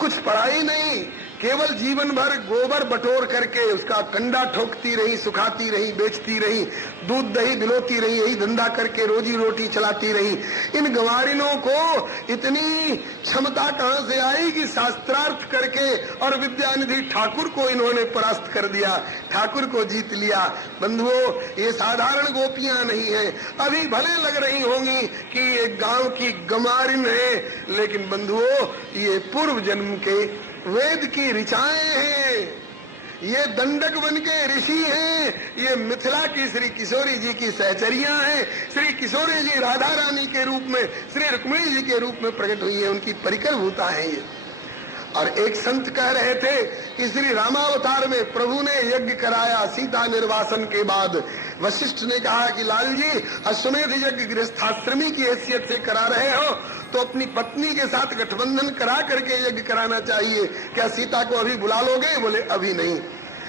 कुछ पढ़ाई नहीं, केवल जीवन भर गोबर बटोर करके उसका कंडा ठोकती रही, सुखाती रही, बेचती रही, दूध दही बिलोती रही, यही धंधा करके रोजी रोटी चलाती रही। इन गंवारिनों को इतनी क्षमता कहां से आई कि शास्त्रार्थ करके और विद्यानिधि ठाकुर को इन्होंने परास्त कर दिया, ठाकुर को जीत लिया। बंधुओं, ये साधारण गोपियां नहीं है। अभी भले लग रही होंगी कि ये गांव की गंवारिन है, लेकिन बंधुओं ये पूर्व जन्म के वेद की ऋचाएं हैं, ये दंडक वन के ऋषि हैं, ये मिथिला की श्री किशोरी जी की सहचरियां हैं। श्री किशोरी जी राधा रानी के रूप में, श्री रुक्मिणी जी के रूप में प्रकट हुई है, उनकी परिकर भूता है ये। और एक संत कह रहे थे कि श्री रामावतार में प्रभु ने यज्ञ कराया सीता निर्वासन के बाद। वशिष्ठ ने कहा कि लाल जी, अश्वमेध यज्ञ गृहस्थाश्रमी की हैसियत से करा रहे हो तो अपनी पत्नी के साथ गठबंधन करा करके यज्ञ कराना चाहिए, क्या सीता को अभी बुला लोगे? बोले अभी नहीं।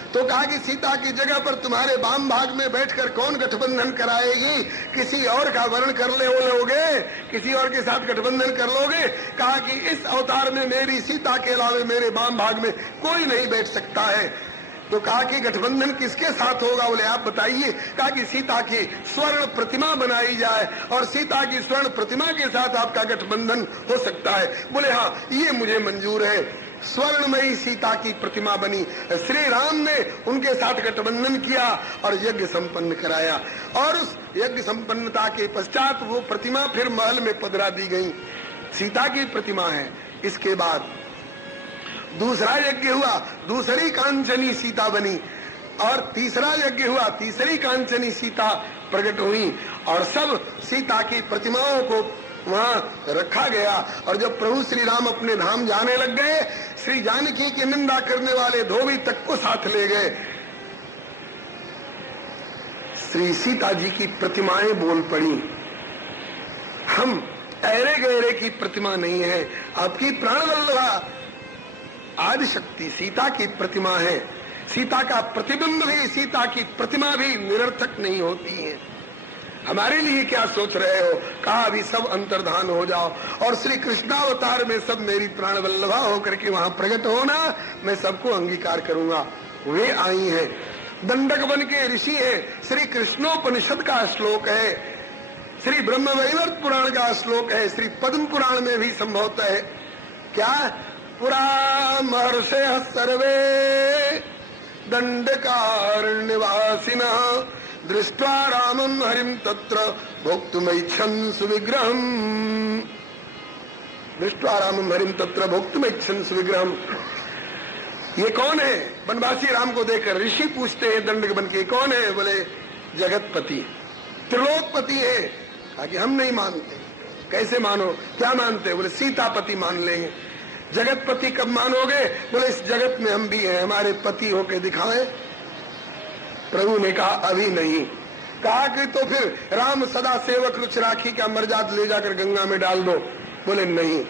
तो कहा कि सीता की जगह पर तुम्हारे वाम भाग में बैठकर कौन गठबंधन कराएगी? किसी और का वर्ण कर लोगे, किसी और के साथ गठबंधन कर लोगे? कहा कि इस अवतार में मेरी सीता के अलावा मेरे वाम भाग में कोई नहीं बैठ सकता है। तो कहा कि गठबंधन किसके साथ होगा? बोले आप बताइए। कहा कि सीता की स्वर्ण प्रतिमा बनाई जाए और सीता की स्वर्ण प्रतिमा के साथ आपका गठबंधन हो सकता है। बोले हाँ, ये मुझे मंजूर है। स्वर्णमयी सीता की प्रतिमा बनी, श्री राम ने उनके साथ गठबंधन किया और यज्ञ संपन्न कराया। और उस यज्ञ संपन्नता के पश्चात वो प्रतिमा फिर महल में पधरा दी गई, सीता की प्रतिमा है। इसके बाद दूसरा यज्ञ हुआ, दूसरी कांचनी सीता बनी, और तीसरा यज्ञ हुआ, तीसरी कांचनी सीता प्रकट हुई। और सब सीता की प्रतिमाओं को वहां रखा गया। और जब प्रभु श्री राम अपने धाम जाने लग गए, श्री जानकी की निंदा करने वाले धोबी तक को साथ ले गए। श्री सीता जी की प्रतिमाएं बोल पड़ी, हम ऐरे गहरे की प्रतिमा नहीं है, आपकी प्राणवल्लभा आदिशक्ति सीता की प्रतिमा है। सीता का प्रतिबिंब भी, सीता की प्रतिमा भी निरर्थक नहीं होती है। हमारे लिए क्या सोच रहे हो? कहा अभी सब अंतर्धान हो जाओ और श्री कृष्णावतार में सब मेरी प्राणवल्लभा होकर के वहां प्रकट होना, मैं सबको अंगीकार करूंगा। वे आई हैं, दंडक वन के ऋषि हैं। श्री कृष्णोपनिषद का श्लोक है, श्री ब्रह्मवैवर्त पुराण का श्लोक है, श्री पद्म पुराण में भी संभवतः है। क्या? पुरा महर्षे सर्वे दंडकारण्यवासिना दृष्ट्वा रामं हरिं तत्र भोक्तुमैच्छन् सुविग्रहम्। दृष्ट्वा रामं हरिं तत्र भोक्तुमैच्छन् सुविग्रहम्। ये कौन है? वनवासी राम को देखकर ऋषि पूछते हैं दंडक बन के, कौन है? बोले जगतपति, त्रिलोकपति है। कहा कि हम नहीं मानते। कैसे मानो? क्या मानते? बोले सीतापति मान लेंगे। जगतपति कब मानोगे? बोले इस जगत में हम भी हैं, हमारे पति होके दिखाएं। प्रभु ने कहा अभी नहीं। कहा कि तो फिर राम सदा सेवक रुचि राखी का मर्याद ले जाकर गंगा में डाल दो। बोले नहीं।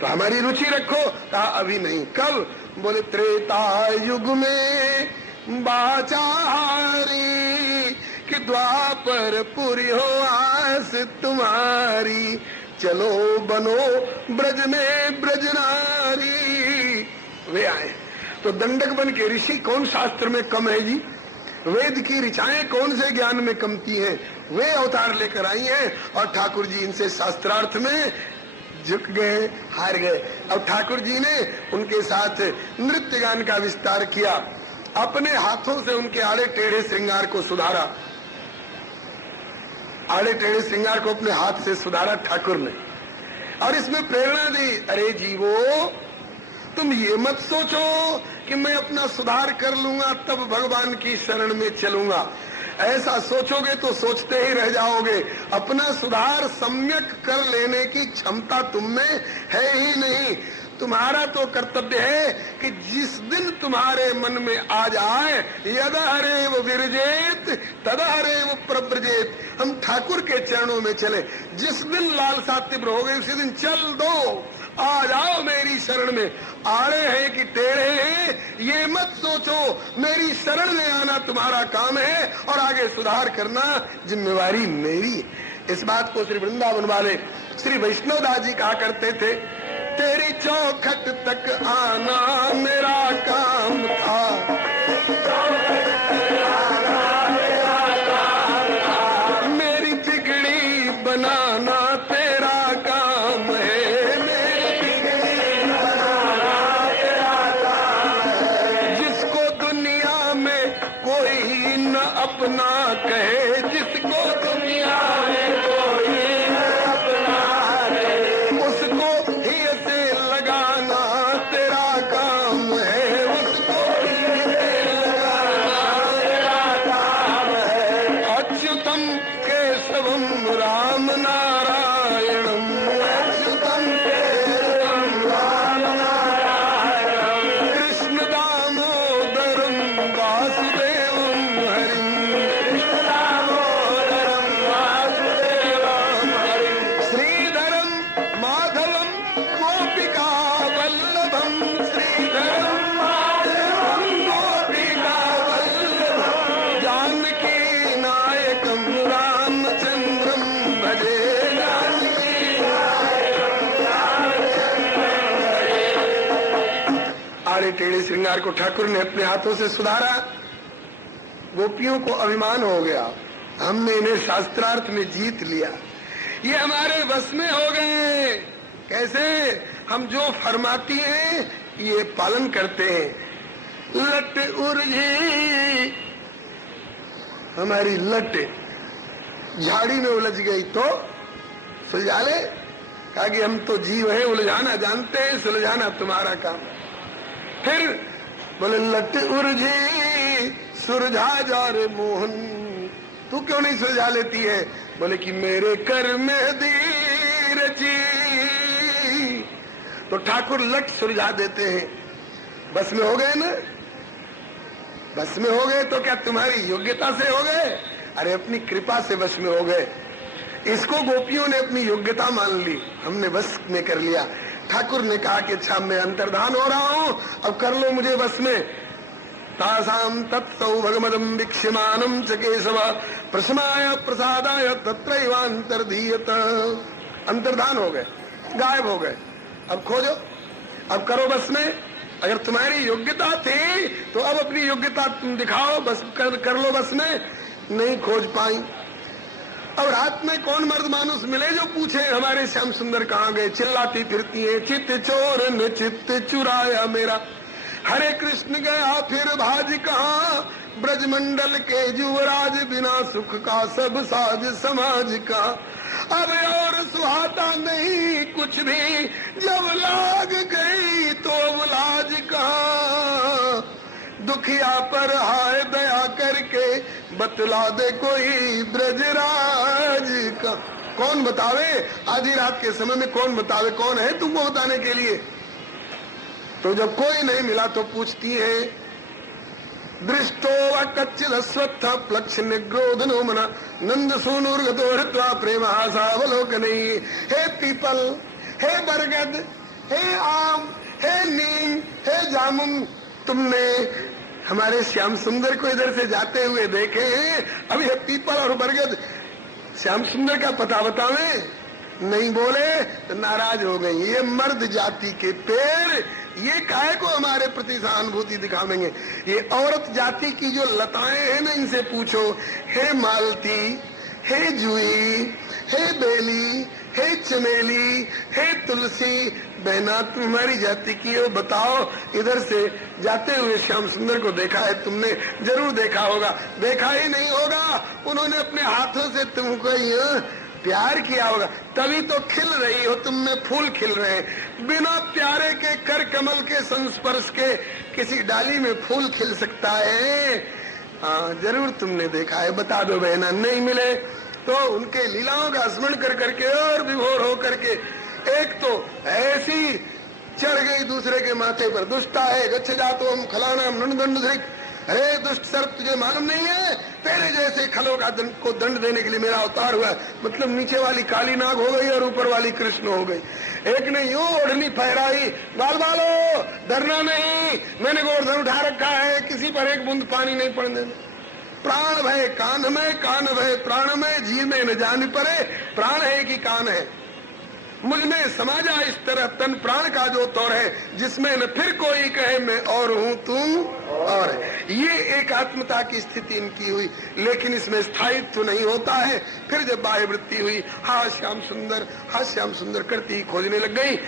तो हमारी रुचि रखो। कहा अभी नहीं। कब? बोले त्रेता युग में बाचारी कि द्वापर पूरी हो आस तुम्हारी, चलो बनो ब्रज में ब्रजनारी। वे आए। तो दंडक वन के ऋषि कौन शास्त्र में कम है जी? वेद की ऋचाएं कौन से ज्ञान में कमती हैं? वे अवतार लेकर आई हैं और ठाकुर जी इनसे शास्त्रार्थ में झुक गए, हार गए। अब ठाकुर जी ने उनके साथ नृत्य गान का विस्तार किया, अपने हाथों से उनके आड़े टेढ़े श्रृंगार को सुधारा। आड़े टेढ़े श्रृंगार को अपने हाथ से सुधारा ठाकुर ने, और इसमें प्रेरणा दी, अरे जीवो तुम ये मत सोचो कि मैं अपना सुधार कर लूंगा तब भगवान की शरण में चलूंगा। ऐसा सोचोगे तो सोचते ही रह जाओगे। अपना सुधार सम्यक कर लेने की क्षमता तुम में है ही नहीं। तुम्हारा तो कर्तव्य है कि जिस दिन तुम्हारे मन में आ जाए, यदा हरे वो विरजेत तदा हरे वो प्रव्रजेत, हम ठाकुर के चरणों में चले। जिस दिन लालसा तीव्र हो गई उसी दिन चल दो, आ जाओ मेरी शरण में। आड़े हैं कि टेढ़े हैं ये मत सोचो, मेरी शरण में आना तुम्हारा काम है और आगे सुधार करना जिम्मेवारी मेरी। इस बात को श्री वृंदावन वाले श्री वैष्णवदास जी कहा करते थे, तेरी चौखट तक आना मेरा काम था, मेरी बिगड़ी बनाना तेरा काम है, मेरी बिगड़ी बनाना तेरा काम है। जिसको दुनिया में कोई न अपना कहे, जिसको दुनिया में कोई न अपना कहे, उसको ही से लगाना तेरा काम है, उसको ही से लगाना तेरा काम है। अच्युतम केशवम राम नारायणम, अच्युतम केशवम राम नारायणम, कृष्ण दामोदरम वासुदेवम हरिम, कृष्ण दामोदरम वासुदेवम हरिम, श्रीधरम माधवम गोपिका वल्लभम, श्रीधरम माधवम गोपिका वल्लभम, जानकी नायकम रामचंद्रम भजे, जानकी नायकम रामचंद्रम भजे। आड़े टेढ़े श्रृंगार को ठाकुर ने अपने हाथों से सुधारा। गोपियों को अभिमान हो गया, हमने इन्हें शास्त्रार्थ में जीत लिया, ये हमारे बस में हो गए। कैसे? हम जो फरमाती हैं ये पालन करते हैं। लट उर्जी, हमारी लट झाड़ी में उलझ गई तो सुलझा ले। कहा कि हम तो जीव हैं, उलझाना जानते हैं, सुलझाना तुम्हारा काम। फिर बोले लट उर्जी सुरझा जा रे मोहन, तू क्यों नहीं सुलझा लेती है? बोले कि मेरे कर में दी रची। तो ठाकुर लट सुलझा देते हैं। बस में हो गए ना? बस में हो गए तो क्या तुम्हारी योग्यता से हो गए? अरे अपनी कृपा से बस में हो गए। इसको गोपियों ने अपनी योग्यता मान ली, हमने बस में कर लिया। ठाकुर ने कहा कि अच्छा मैं अंतर्धान हो रहा हूं, अब कर लो मुझे बस में। तासाम तत्सौभगमदम वीक्ष्यमानम च केशव प्रशमाय प्रसादाय तत्रैवांतर्धीयत। अंतर्धान हो गए, गायब हो गए। अब खोजो, अब करो बस में। अगर तुम्हारी योग्यता थी तो अब अपनी योग्यता तुम दिखाओ, बस कर लो बस में। नहीं खोज पाई। अब रात में कौन मर्द मानुस मिले जो पूछे हमारे श्याम सुंदर कहाँ गए? चिल्लाती फिरती है, चित्त चोर ने चित्त चुराया मेरा। हरे कृष्ण गया फिर भाज कहाँ, ब्रजमंडल के युवराज बिना सुख का सब साज समाज का। अब और सुहाता नहीं कुछ भी, जब लाग गई तो लाज कहाँ। दुखिया पर हाय दया करके बतला दे कोई ब्रजराज का। कौन बतावे? आधी रात के समय में कौन बतावे? कौन है तुमको बताने के लिए? तो जब कोई नहीं मिला तो पूछती है, दृष्टो व कच्चिदस्वत्थ प्लक्ष निग्रोधनो मना नंद सूनुर्गतो हृत्वा प्रेम हासावलोकनै। हे पीपल, हे बरगद, हे आम, हे नीम, हे जामुन, तुमने हमारे श्याम सुंदर को इधर से जाते हुए देखे हैं? अब ये पीपल और बरगद श्याम सुंदर का पता बतावे? नहीं बोले तो नाराज हो गई। ये मर्द जाति के पेड़, ये काहे को हमारे प्रति सहानुभूति दिखावेंगे? ये औरत जाति की जो लताएं हैं ना, इनसे पूछो। हे मालती, हे जुई, हे बेली, हे चमेली, हे तुलसी, बहना तुम्हारी जाति की हो, बताओ। इधर से जाते हुए श्याम सुंदर को देखा है तुमने? जरूर देखा होगा। देखा ही नहीं होगा, उन्होंने अपने हाथों से तुमको प्यार किया होगा, तभी तो खिल रही हो, तुम में फूल खिल रहे हैं। बिना प्यारे के कर कमल के संस्पर्श के किसी डाली में फूल खिल सकता है? हाँ, जरूर तुमने देखा है, बता दो बहना। नहीं मिले तो उनके लीलाओं का स्मरण कर करके और विभोर हो करके एक तो ऐसी चढ़ गई दूसरे के माथे पर। दुष्टा है गच्छ जातो हम खलानाम नंदंड धृक। अरे दुष्ट सर्प, तुझे मालूम नहीं है तेरे जैसे खलों का को दंड देने के लिए मेरा अवतार हुआ। मतलब नीचे वाली काली नाग हो गई और ऊपर वाली कृष्ण हो गई। एक ने यूं ओढ़नी फहराई, बाल बालो डरना नहीं, मैंने गोवर्धन उठा रखा है, किसी पर एक बूंद पानी नहीं पड़ने देना। प्राण भय कान में, कान भय प्राण में, जी में न जान पड़े। प्राण है कि कान है? मुझ में समा जा इस तरह तन प्राण का जो तौर है, जिसमें न फिर कोई कहे मैं और हूं तुम और है। ये एक आत्मता की स्थिति इनकी हुई, लेकिन इसमें स्थायित्व नहीं होता है। फिर जब बाह्य वृत्ति हुई, हा श्याम सुंदर करती खोजने लग गई,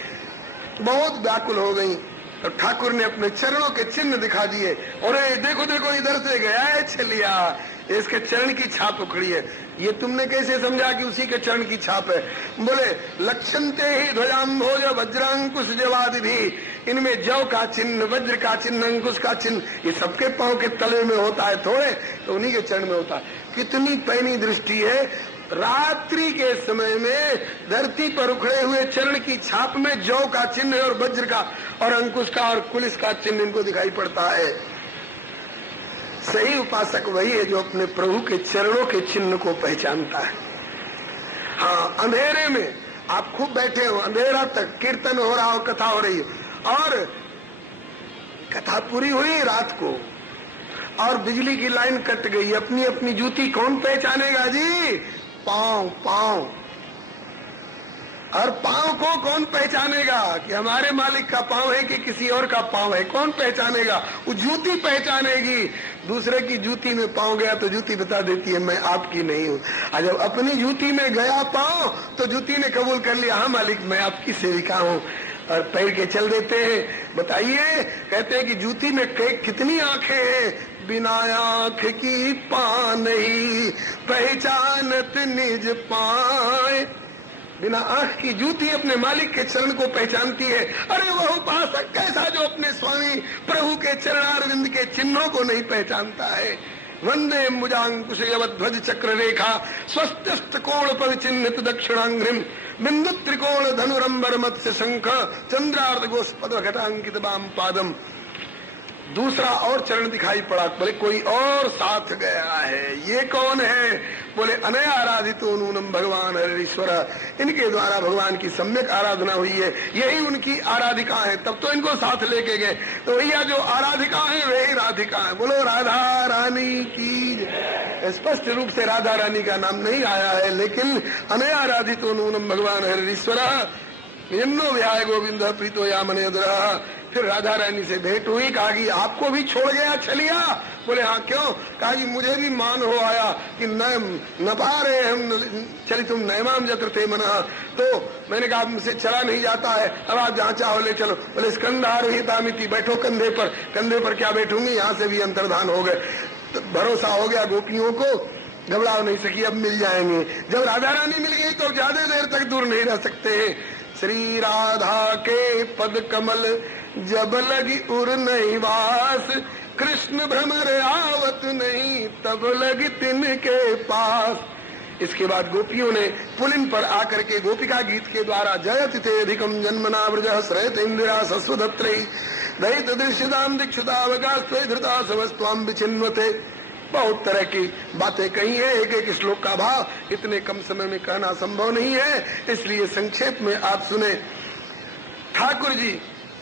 बहुत व्याकुल हो गई। तो ठाकुर ने अपने चरणों के चिन्ह दिखा दिए। और देखो देखो इधर से गया है छलिया, इसके चरण की छाप उखड़ी है। ये तुमने कैसे समझा कि उसी के चरण की छाप है? बोले लक्षणते ही ध्वजाम्भोज वज्रांकुश जवादि भी, इनमें जव का चिन्ह, वज्र का चिन्ह, अंकुश का चिन्ह, ये सबके पांव के तले में होता है थोड़े, तो उन्हीं के चरण में होता है। कितनी पैनी दृष्टि है! रात्रि के समय में धरती पर उखड़े हुए चरण की छाप में जौ का चिन्ह और वज्र का और अंकुश का और कुलिस का चिन्ह इनको दिखाई पड़ता है। सही उपासक वही है जो अपने प्रभु के चरणों के चिन्ह को पहचानता है। हाँ, अंधेरे में आप खूब बैठे हो, अंधेरा तक कीर्तन हो रहा हो, कथा हो रही हो, और कथा पूरी हुई रात को और बिजली की लाइन कट गई, अपनी अपनी जूती कौन पहचानेगा जी? पांव और पांव को कौन पहचानेगा कि हमारे मालिक का पांव है कि किसी और का पांव है? कौन पहचानेगा? वो जूती पहचानेगी। दूसरे की जूती में पांव गया तो जूती बता देती है मैं आपकी नहीं हूँ। और जब अपनी जूती में गया पांव तो जूती ने कबूल कर लिया, हाँ मालिक मैं आपकी सेविका हूँ, और पैर के चल देते हैं। बताइए, कहते हैं कि जूती में कितनी आंखें हैं? बिना आंख की पा नहीं पहचानत निज पाए। बिना आंख की जूती अपने मालिक के चरण को पहचानती है। अरे वह उपासक कैसा जो अपने स्वामी प्रभु के चरणारविंद के चिन्हों को नहीं पहचानता है। वंदे मुजांकुश ध्वज चक्र रेखा स्वस्तिस्त कोण पद चिन्हित दक्षिणांग्रिम बिंदु त्रिकोण धनुरंबर मत्स्य शंख चंद्रार्ध गोस्पद घटांकित वाम पादम। दूसरा और चरण दिखाई पड़ा। बोले कोई और साथ गया है, ये कौन है? बोले अनया आराधितो नूनम भगवान हरीश्वर, इनके द्वारा भगवान की सम्यक आराधना हुई है, यही उनकी आराधिका है। तब तो इनको साथ लेके गए। तो भैया जो आराधिका है वही राधिका है। बोलो राधा रानी की। स्पष्ट रूप से राधा रानी का नाम नहीं आया है, लेकिन अनया आराधितो नूनम भगवान हरीश्वर यन्नो व्याय गोविंद प्रीतो या मने दुरा। फिर राधा रानी से भेंट हुई, कहा कि आपको भी छोड़ गया छलिया? बोले हाँ क्यों? कहा कि मुझे भी मान हो आया कि न पा रहे हम चली तुम नैमाम जत्र थे मना। तो मैंने कहा मुझसे चला नहीं जाता है, अब आप जहाँ चाहो ले चलो। बोले स्कंधारोहितामिति, बैठो कंधे पर। कंधे पर क्या बैठूंगी? यहाँ से भी अंतर्धान हो गए। तो भरोसा हो गया गोपियों को, घबरा नहीं सकी, अब मिल जाएंगे। जब राधा रानी मिल गई तो ज्यादा देर तक दूर नहीं रह सकते हैं। श्री राधा के पद कमल जब लगी उर नहीं वास, कृष्ण भ्रमर आवत नहीं तब लगी तिनके पास। इसके बाद गोपियों ने पुलिन पर आकर के गोपिका गीत के द्वारा जयति ते अधिकम जन्मना व्रज श्रयत इंदिरा सस्वधत्रै दयित दृश्यदाम दीक्षितावगास्त्वै धृता समस्त्वाम विचिन्वते। बहुत तरह की बातें कही है, एक एक श्लोक का भाव इतने कम समय में कहना संभव नहीं है, इसलिए संक्षेप में आप सुने। ठाकुर जी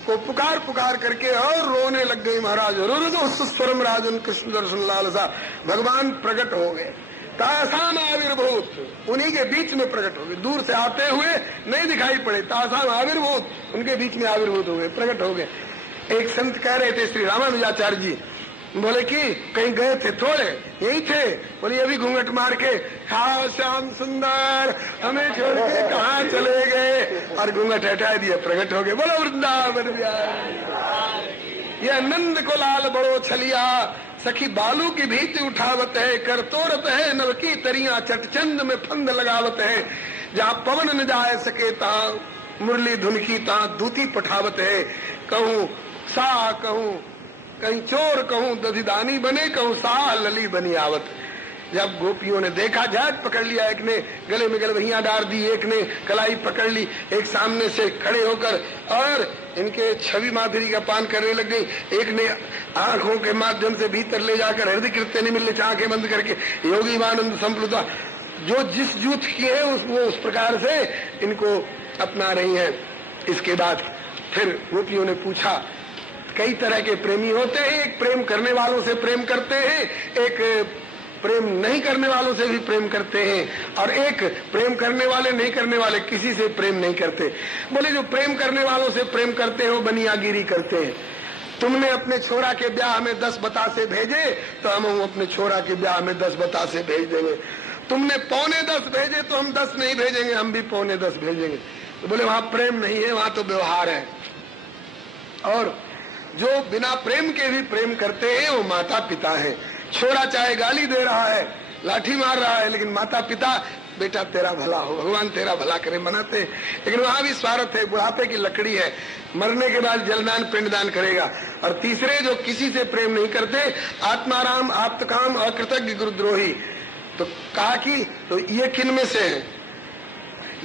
को पुकार पुकार करके और रोने लग गई महाराज। रुरुदो सुस्वरम राजन कृष्ण दर्शन लालसा। भगवान प्रकट हो गए। तासाम आविर्भूत, उन्हीं के बीच में प्रकट हो गए। दूर से आते हुए नहीं दिखाई पड़े, तासाम आविर्भूत, उनके बीच में आविर्भूत हो गए, प्रकट हो गए। एक संत कह रहे थे श्री रामानुजाचार्य जी, बोले कि कहीं गए थे? थोड़े यही थे। बोले अभी घूंघट मार के हाँ श्याम सुंदर हमें छोड़ के कहाँ चले गए, और घूंघट हटा दिया, प्रकट हो गए। बोलो वृंदावन बिहारी। यह नंद को लाल बड़ो छलिया, सखी बालू की भीति उठावत है, कर तोरत है नव की तरिया, चटचंद में फंद लगावत है। जहाँ पवन न जाए सके ता मुरली धुन की ता दूती पठावत है। कहूँ सा कहूँ कहीं चोर कहूँ दधिदानी बने, कहूँ सा लली बनी आवत। जब गोपियों ने देखा, झट पकड़ लिया। एक ने गले में गलवहियां डाल दी, एक ने कलाई पकड़ ली, एक सामने से खड़े होकर और इनके छवि माधुरी का पान करने लग गई। एक ने आंखों के माध्यम से भीतर ले जाकर हृदय कीर्तन मिलने आंखें बंद करके योगी मानंद संप्लुता, जो जिस जूथ की है उस प्रकार से इनको अपना रही है। इसके बाद फिर गोपियों ने पूछा, कई तरह के प्रेमी होते हैं, एक प्रेम करने वालों से प्रेम करते हैं, एक प्रेम नहीं करने वालों से भी प्रेम करते हैं, और एक प्रेम करने वाले नहीं करने वाले किसी से प्रेम नहीं करते। बोले जो प्रेम करने वालों से प्रेम करते हैं वो बनियागिरी करते हैं। तुमने अपने छोरा के ब्याह में 10 बतासे भेजे तो हम अपने छोरा के ब्याह में 10 बतासे भेज देंगे। तुमने 9:45 भेजे तो हम 10 नहीं भेजेंगे, हम भी 9:45 भेजेंगे। तो बोले वहां प्रेम नहीं है, वहां तो व्यवहार है। और जो बिना प्रेम के भी प्रेम करते हैं वो माता पिता है। छोरा चाहे गाली दे रहा है, लाठी मार रहा है, लेकिन माता पिता बेटा तेरा भला हो, भगवान तेरा भला करे मनाते हैं। लेकिन वहां भी स्वार्थ है, बुढ़ापे की लकड़ी है, मरने के बाद जलदान पिंडदान करेगा। और तीसरे जो किसी से प्रेम नहीं करते, आत्माराम, आप्तकाम, अकृतज्ञ, गुरुद्रोही। तो कहा कि तो ये किन में से है?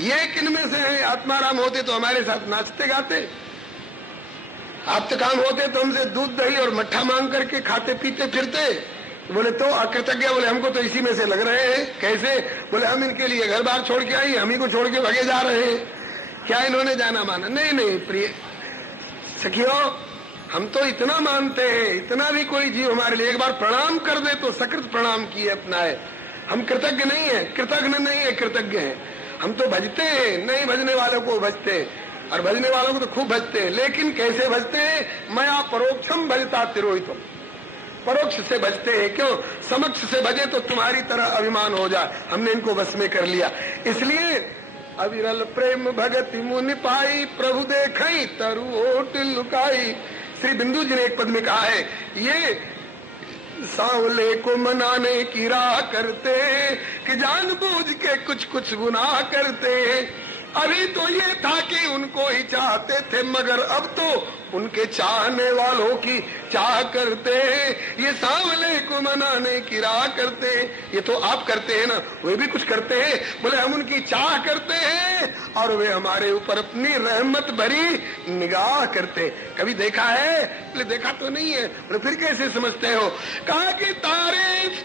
ये किन में से है? आत्माराम होते तो हमारे साथ नाचते गाते, आप्तकाम होते तो हमसे दूध दही और मट्ठा मांग करके खाते पीते फिरते। बोले तो अकृतज्ञ, बोले हमको तो इसी में से लग रहे हैं। कैसे? बोले हम इनके लिए घर बार छोड़ के आई, हम ही को छोड़ के भगे जा रहे हैं। क्या इन्होंने जाना माना? नहीं नहीं प्रिय सखियों, हम तो इतना मानते हैं, इतना भी कोई जीव हमारे लिए एक बार प्रणाम कर दे तो सकृत प्रणाम किए अपनाए। हम कृतज्ञ नहीं है, कृतज्ञ नहीं है, कृतज्ञ है। हम तो भजते हैं, नहीं भजने वालों को भजते हैं, और भजने वालों को तो खूब भजते हैं। लेकिन कैसे भजते हैं? मया परोक्षम भजता तिरोहितम, परोक्ष से भजते हैं। क्यों? समक्ष से भजे तो तुम्हारी तरह अभिमान हो जाए, हमने इनको बस में कर लिया। इसलिए अविरल प्रेम भगति मुनि पाई, प्रभु देखई तरु ओट लुकाई। श्री बिंदु जी ने एक पद में कहा है, ये सांवले को मनाने की राह करते कि जानबूझ के कुछ कुछ गुनाह करते। अभी तो ये था कि उनको ही चाहते थे, मगर अब तो उनके चाहने वालों की चाह करते हैं। ये सांवले को मनाने की राह करते हैं। ये तो आप करते हैं ना, वे भी कुछ करते हैं। बोले हम उनकी चाह करते हैं और वे हमारे ऊपर अपनी रहमत भरी निगाह करते। कभी देखा है? बोले देखा तो नहीं है। बोले फिर कैसे समझते हो? कहा कि तारीफ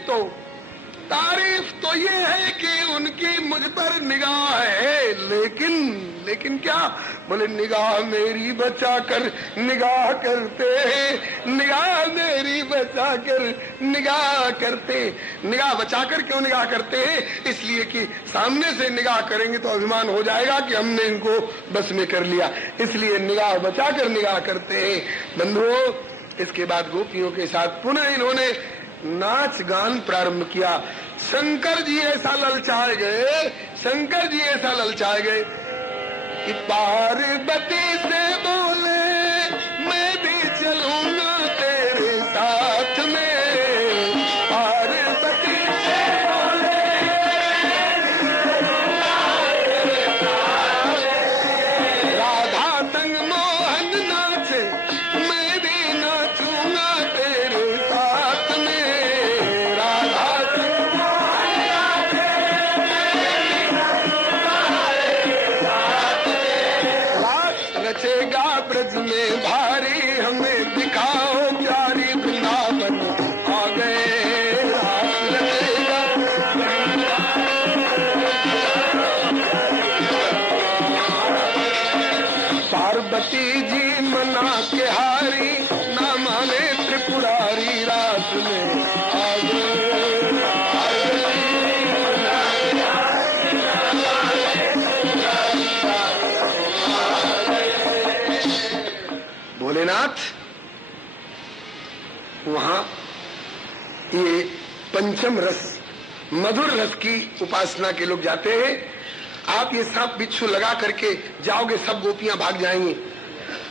तो ये है कि उनकी मुझ पर निगाह है, लेकिन क्या? बोले निगाह मेरी बचाकर निगाह करते हैं, निगाह मेरी बचाकर निगाह करते। निगाह बचाकर क्यों निगाह करते हैं? इसलिए कि सामने से निगाह करेंगे तो अभिमान हो जाएगा कि हमने इनको बस में कर लिया, इसलिए निगाह बचाकर निगाह करते हैं। बंधुओं, इसके बाद गोपियों के साथ पुनः इन्होंने नाच गान प्रारंभ किया। शंकर जी ऐसा ललचाए गए, शंकर जी ऐसा ललचाए गए कि पार्वती से बोले मैं भी चलूंगा तेरे साथ में। पार्वती से बोले राधा संग मोहन नाचे, मैं भी नाचूंगा तेरे साथ में। राधा संग मोहन नाचे, रास रचेगा ब्रज में भारी, हमें दिखाओ प्यारी वृंदावन आ गए। रास रचेगा पार्वती जी मना के हारी, ना माने त्रिपुरारी, रात में आ गए। भोलेनाथ वहां ये पंचम रस, मधुर रस की उपासना के लोग जाते हैं। आप ये सांप बिच्छू लगा करके जाओगे, सब गोपियां भाग जाएंगी।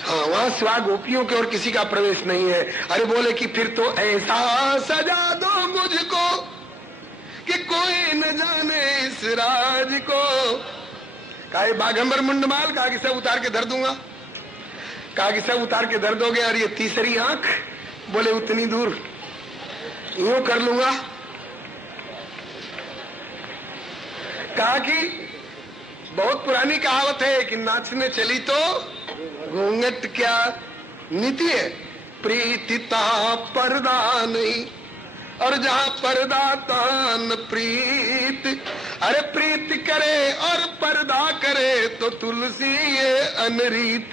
हाँ, वहां सिवा गोपियों के और किसी का प्रवेश नहीं है। अरे बोले कि फिर तो ऐसा सजा दो मुझको कि कोई न जाने इस राज को। कहा बाघंबर मुंडमाल, कहा कि सब उतार के धर दूंगा। कहा कि सब उतार के धर दोगे, और ये तीसरी आंख? बोले उतनी दूर यूं कर लूंगा। कहा कि बहुत पुरानी कहावत है कि नाचने चली तो घूंघट क्या नीति है, प्रीतिता पर्दा नहीं, और जहां पर्दा तान प्रीत। अरे प्रीत करे और पर्दा करे तो तुलसी ये अनरीत।